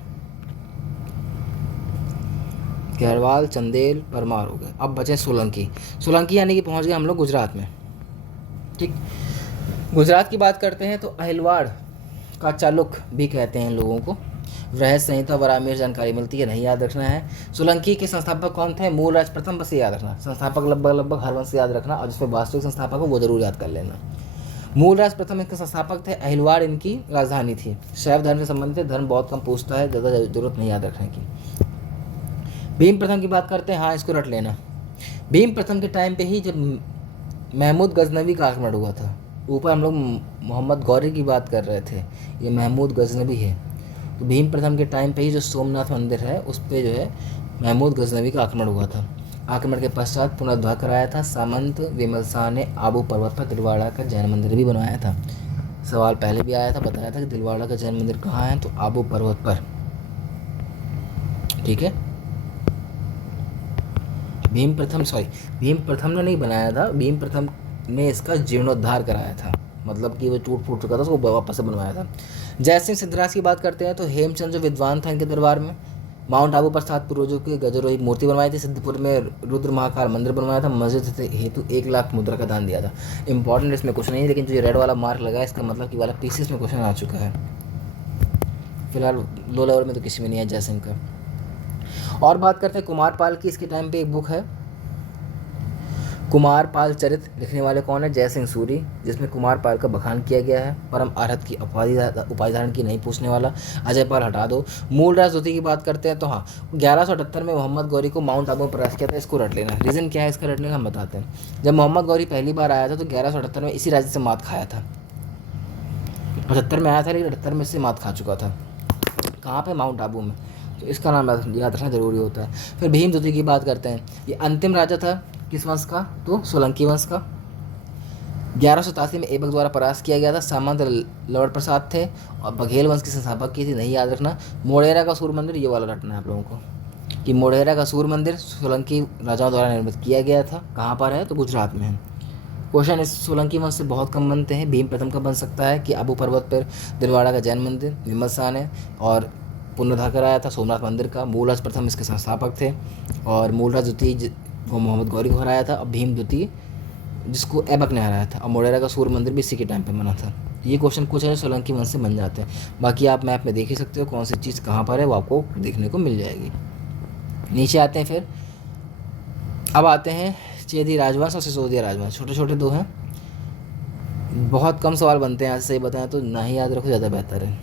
गहरवाल, चंदेल, परमार हो गए। अब बचे सोलंकी। सोलंकी यानी कि पहुंच गए हम लोग गुजरात में, ठीक। गुजरात की बात करते हैं तो अहिलवाड़ का चालुक भी कहते हैं लोगों को। रहस्य संहिता वरामीर जानकारी मिलती है, नहीं याद रखना है। सोलंकी के संस्थापक कौन थे? मूलराज प्रथम, बस याद रखना। संस्थापक लगभग हर वंश याद रखना, और जिसमें वास्तविक संस्थापक हो वो जरूर याद कर लेना। मूलराज प्रथम इसके संस्थापक थे। अहिलवाड़ इनकी राजधानी थी। शैव धर्म से संबंधित, धर्म बहुत कम पूछता है, ज़्यादा जरूरत नहीं याद रखने की। भीम प्रथम की बात करते हैं, हाँ इसको रट लेना। भीम प्रथम के टाइम पे ही जब महमूद गजनवी का आक्रमण हुआ था, ऊपर हम लोग मोहम्मद गौरी की बात कर रहे थे, ये महमूद गजनवी है। तो भीम प्रथम के टाइम पे ही जो सोमनाथ मंदिर है उस पर जो है महमूद गजनवी का आक्रमण हुआ था। आक्रमण के पश्चात पुनरुद्धार कराया था। सामंत विमल शाह ने आबू पर्वत पर दिलवाड़ा का जैन मंदिर भी बनवाया था। सवाल पहले भी आया था, बताया था कि दिलवाड़ा का जैन मंदिर कहाँ है, तो आबू पर्वत पर, ठीक है। भीम प्रथम ने नहीं बनाया था, भीम प्रथम ने इसका जीर्णोद्धार कराया था, मतलब कि वो टूट फूट चुका था, उसको वापस से बनवाया था। जयसिंह सिद्धराज की बात करते हैं तो हेमचंद जो विद्वान था इनके दरबार में, माउंट आबू पर 7 पूर्वजों की गजरोही मूर्ति बनवाई थी। सिद्धपुर में रुद्र महाकाल मंदिर बनवाया था। मस्जिद हेतु 1 लाख मुद्रा का दान दिया था। इंपॉर्टेंट इसमें कुछ नहीं है, लेकिन जो ये रेड वाला मार्क लगा है इसका मतलब कि वाला पीसीएस में क्वेश्चन आ चुका है। फिलहाल लो लेवल में तो किसी में नहीं है जयसिंह का। और बात करते हैं कुमारपाल की। इसके टाइम पे एक बुक है कुमारपाल चरित, लिखने वाले कौन है? जयसिंह सूरी, जिसमें कुमारपाल का बखान किया गया है। परम आरहत की उपाधि धारण की नहीं पूछने वाला, अजय पाल हटा दो। मूलराज द्वितीय की बात करते हैं तो हाँ 1178 में मोहम्मद गौरी को माउंट आबू पर प्रयास किया था, इसको रट लेना। रीज़न क्या है इसका रटने का हम बताते हैं। जब मोहम्मद गौरी पहली बार आया था तो 1178 में इसी राज्य से मात खाया था। 75 में आया था लेकिन 78 में से मात खा चुका था। कहाँ पे? माउंट आबू में। तो इसका नाम याद रखना जरूरी होता है। फिर भीम द्वितीय की बात करते हैं। ये अंतिम राजा था किस वंश का? तो सोलंकी वंश का। 1187 में ऐबक द्वारा परास्त किया गया था। सामंत लवड़ प्रसाद थे और बघेल वंश के संस्थापक की थी, नहीं याद रखना। मोढेरा का सूर्य मंदिर, ये वाला रटना है आप लोगों को कि मोढेरा का सूर्य मंदिर सोलंकी राजाओं द्वारा निर्मित किया गया था। कहाँ पर है? तो गुजरात में है। क्वेश्चन इस सोलंकी वंश से बहुत कम बनते हैं। भीम प्रथम का बन सकता है कि आबू पर्वत पर दिलवाड़ा का जैन मंदिर, विमल शाह ने और पुनरुद्धार कराया था सोमनाथ मंदिर का। मूलराज प्रथम इसके संस्थापक थे और मूलराज द्वितीय को मोहम्मद गौरी को हराया था। और भीम द्वितीय जिसको ऐबक ने हराया था। और मोढेरा का सूर्य मंदिर भी इसी के टाइम पे बना था। ये क्वेश्चन कुछ है सोलंकी वंश से बन जाते हैं। बाकी आप मैप में देख ही सकते हो कौन सी चीज़ कहाँ पर है, वो आपको देखने को मिल जाएगी। नीचे आते हैं फिर, अब आते हैं चेदी राजवंश और सिसोदिया राजवंश। छोटे छोटे दो हैं, बहुत कम सवाल बनते हैं, आज सही बताएं तो ना ही याद रखो ज़्यादा बेहतर है।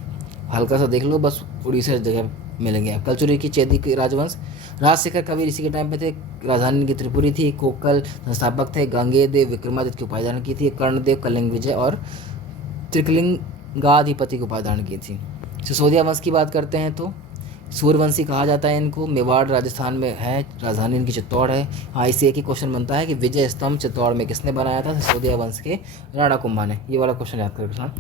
हल्का सा देख लो बस, उड़ीसा जगह मिलेंगे आप। कलचुरी की चेदी की राजवंश, राजशेखर कबीर इसी के टाइम पे थे। राजधानी इनकी त्रिपुरी थी। कोकल संस्थापक थे। गांगेयदेव विक्रमादित्य की उपाधि धारण की थी। कर्णदेव कलिंग विजय और त्रिकलिंगाधिपति की उपाधि धारण की थी। सिसोदिया वंश की बात करते हैं तो सूर्यवंशी कहा जाता है इनको। मेवाड़ राजस्थान में है, राजधानी इनकी चित्तौड़ है। हाँ, इससे एक ही क्वेश्चन बनता है कि विजय स्तंभ चित्तौड़ में किसने बनाया था? सिसोदिया वंश के राणा कुंभा ने। ये वाला क्वेश्चन याद करें किसान।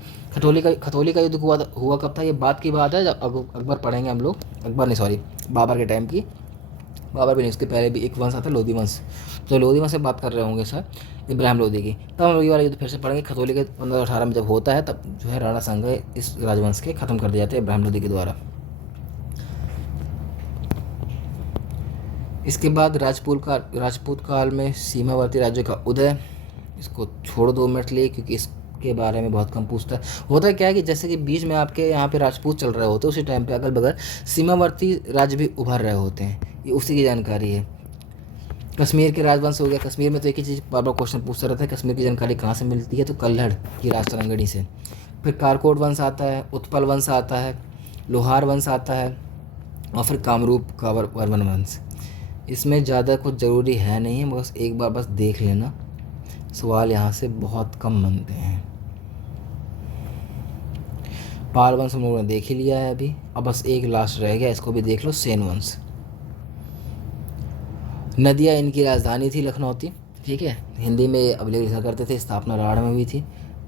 खतौली का युद्ध हुआ कब था? ये बात की बात है जब अकबर पढ़ेंगे हम लोग, अकबर नहीं सॉरी बाबर के टाइम की। बाबर भी नहीं, उसके पहले भी एक वंश आता है लोधी वंश, तो लोधी वंश से बात कर रहे होंगे सर, इब्राहिम लोधी की। तब हम लोग ये वाला युद्ध फिर से पढ़ेंगे। खतौली के 1518 में जब होता है तब जो है राणा सांगा इस राजवंश के ख़त्म कर दिए जाते हैं इब्राहिम लोधी के द्वारा। इसके बाद राजपूत काल में सीमावर्ती राज्यों का उदय। इसको छोड़ 2 मिनट लिए क्योंकि इसके बारे में बहुत कम पूछता है। होता है क्या है कि जैसे कि बीच में आपके यहाँ पे राजपूत चल रहे होते हैं, उसी टाइम पे अगल बगल सीमावर्ती राज्य भी उभर रहे होते हैं, ये उसी की जानकारी है। कश्मीर के राजवंश हो गया। कश्मीर में तो एक ही चीज़ बार बार क्वेश्चन पूछता रहता है, कश्मीर की जानकारी कहाँ से मिलती है? तो कल्हड़ की राजतरंगिणी से। फिर कारकोट वंश आता है, उत्पल वंश आता है, लोहार वंश आता है और फिर कामरूप का वर्मन वंश। इसमें ज़्यादा कुछ ज़रूरी है नहीं है, बस एक बार बस देख लेना, सवाल यहाँ से बहुत कम बनते हैं। पाल वंश हम लोगों ने देख ही लिया है अभी। अब बस एक लास्ट रह गया, इसको भी देख लो, सेन वंश। नदिया इनकी राजधानी थी लखनौती, ठीक है। हिंदी में अभिलेख लिखा करते थे। स्थापना राढ़ में हुई थी,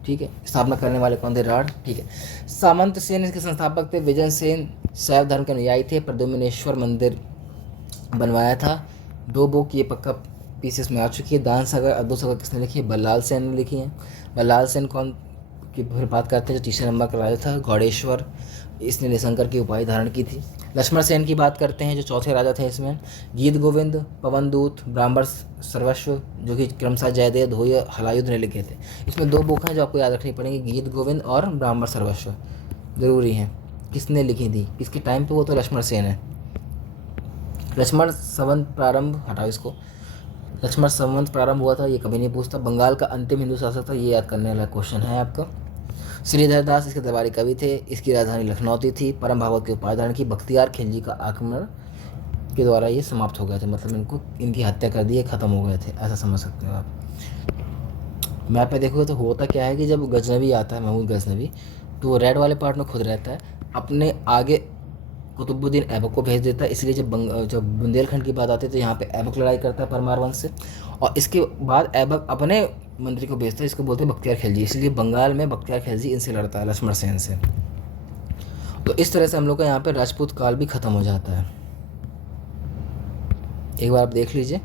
ठीक है। स्थापना करने वाले कौन थे? राढ़, ठीक है। सामंत सेन इसके संस्थापक थे। विजय सेन शैव धर्म के अनुयायी थे। प्रद्युम्नेश्वर मंदिर बनवाया था। 2 बुक ये पक्का पीसेस में आ चुकी है। दान सागर अद्भुत सागर किसने लिखी है? बल्लाल सेन ने लिखी है। बल्लाल सेन कौन की फिर बात करते हैं, जो तीसरे नंबर का राजा था। गौड़ेश्वर, इसने निशंकर की उपाधि धारण की थी। लक्ष्मण सेन की बात करते हैं जो चौथे राजा थे इसमें। गीत गोविंद, पवनदूत, ब्राह्मण सर्वस्व, जो कि क्रमशः जयदेव, धोय, हलायुध ने लिखे थे। इसमें 2 बुक हैं जो आपको याद रखनी पड़ेंगी, गीत गोविंद और ब्राह्मण सर्वस्व, ज़रूरी हैं। किसने लिखी थी किसके टाइम पे? वो तो लक्ष्मण सेन है। लक्ष्मण संवत प्रारंभ, हटाओ इसको, लक्ष्मण संवत प्रारंभ हुआ था, ये कभी नहीं पूछता। बंगाल का अंतिम हिंदू शासक था, ये याद करने वाला क्वेश्चन है आपका। श्रीधर दास इसके दरबारी कवि थे। इसकी राजधानी लखनौती थी। परम भागवत के उपाधि धारण की। बख्तियार खिलजी का आक्रमण के द्वारा ये समाप्त हो गए थे, मतलब इनको इनकी हत्या कर दी, ख़त्म हो गए थे, ऐसा समझ सकते हो आप। मैप में देखोगे तो होता क्या है कि जब गजनवी आता है, महमूद गजनवी, तो वो रेड वाले पार्ट में खुद रहता है, अपने आगे कुतुबुद्दीन ऐबक को भेज देता है। इसलिए जब बुंदेलखंड की बात आती है तो यहाँ पे ऐबक लड़ाई करता है परमार वंश से, और इसके बाद ऐबक अपने मंत्री को भेजता है, इसको बोलते हैं बख्तियार खिलजी। इसलिए बंगाल में बख्तियार खिलजी इनसे लड़ता है, लक्ष्मण सेन से। तो इस तरह से हम लोग का यहाँ पे राजपूत काल भी ख़त्म हो जाता है। एक बार आप देख लीजिए,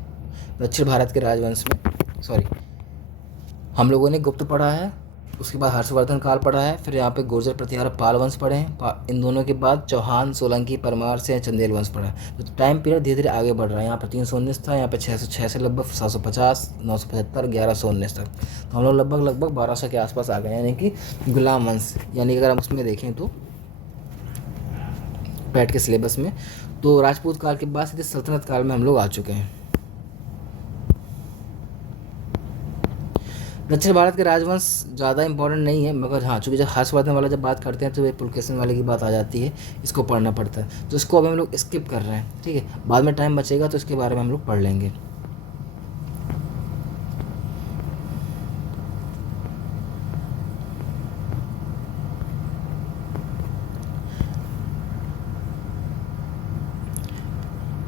दक्षिण भारत के राजवंश में हम लोगों ने गुप्त पढ़ा है, उसके बाद हर्षवर्धन काल पढ़ा है, फिर यहाँ पे गुर्जर प्रतिहार पाल वंश पढ़े हैं। इन दोनों के बाद चौहान, सोलंकी, परमार से चंदेल वंश पढ़ा है। तो टाइम पीरियड धीरे धीरे आगे बढ़ रहा है। यहाँ पर 319 था, यहाँ पे 606 से लगभग 750, 975, 1119 तक। तो हम लोग लगभग 1200 के आसपास आ गए, यानी कि गुलाम वंश। यानी अगर हम उसमें देखें तो पैट के सिलेबस में, तो राजपूत काल के बाद सीधे सल्तनत काल में हम लोग आ चुके हैं। दक्षिण भारत के राजवंश ज़्यादा इंपॉर्टेंट नहीं है, मगर हाँ, चूँकि जब हर्षवर्धन वाला जब बात करते हैं तो वे पुलकेशिन वाले की बात आ जाती है, इसको पढ़ना पड़ता है, तो इसको अभी हम लोग स्किप कर रहे हैं, ठीक है। बाद में टाइम बचेगा तो इसके बारे में हम लोग पढ़ लेंगे।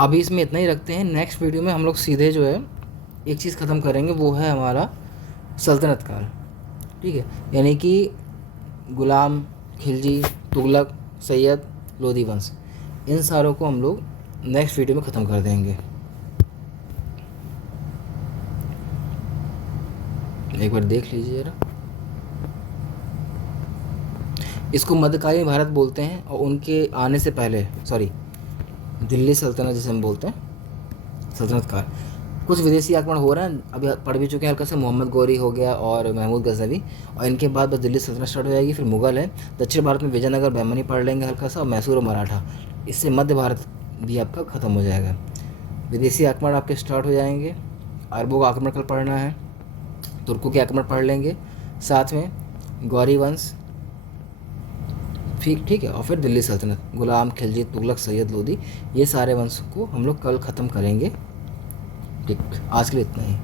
अभी इसमें इतना ही रखते हैं। नेक्स्ट वीडियो में हम लोग सीधे जो है एक चीज़ ख़त्म करेंगे, वो है हमारा सल्तनत काल, ठीक है। यानी कि गुलाम, खिलजी, तुगलक, सैयद, लोधी वंश, इन सारों को हम लोग नेक्स्ट वीडियो में ख़त्म कर देंगे। एक बार देख लीजिए जरा। इसको मध्यकालीन भारत बोलते हैं, और उनके आने से पहले दिल्ली सल्तनत जिसे हम बोलते हैं, सल्तनत काल, कुछ विदेशी आक्रमण हो रहे हैं, अभी पढ़ भी चुके हैं हल्का सा, मोहम्मद गौरी हो गया और महमूद गजनवी, और इनके बाद बस दिल्ली सल्तनत स्टार्ट हो जाएगी, फिर मुगल है। दक्षिण भारत में विजयनगर बहमनी पढ़ लेंगे हल्का सा, और मैसूर और मराठा। इससे मध्य भारत भी आपका ख़त्म हो जाएगा। विदेशी आक्रमण आपके स्टार्ट हो जाएंगे। अरबों का आक्रमण कल पढ़ना है, तुर्कों के आक्रमण पढ़ लेंगे, साथ में गौरी वंश, ठीक है, और फिर दिल्ली सल्तनत, गुलाम, खिलजी, तुगलक, सैयद लोदी, ये सारे वंश को हम लोग कल ख़त्म करेंगे। ठीक, आज के लिए इतना ही।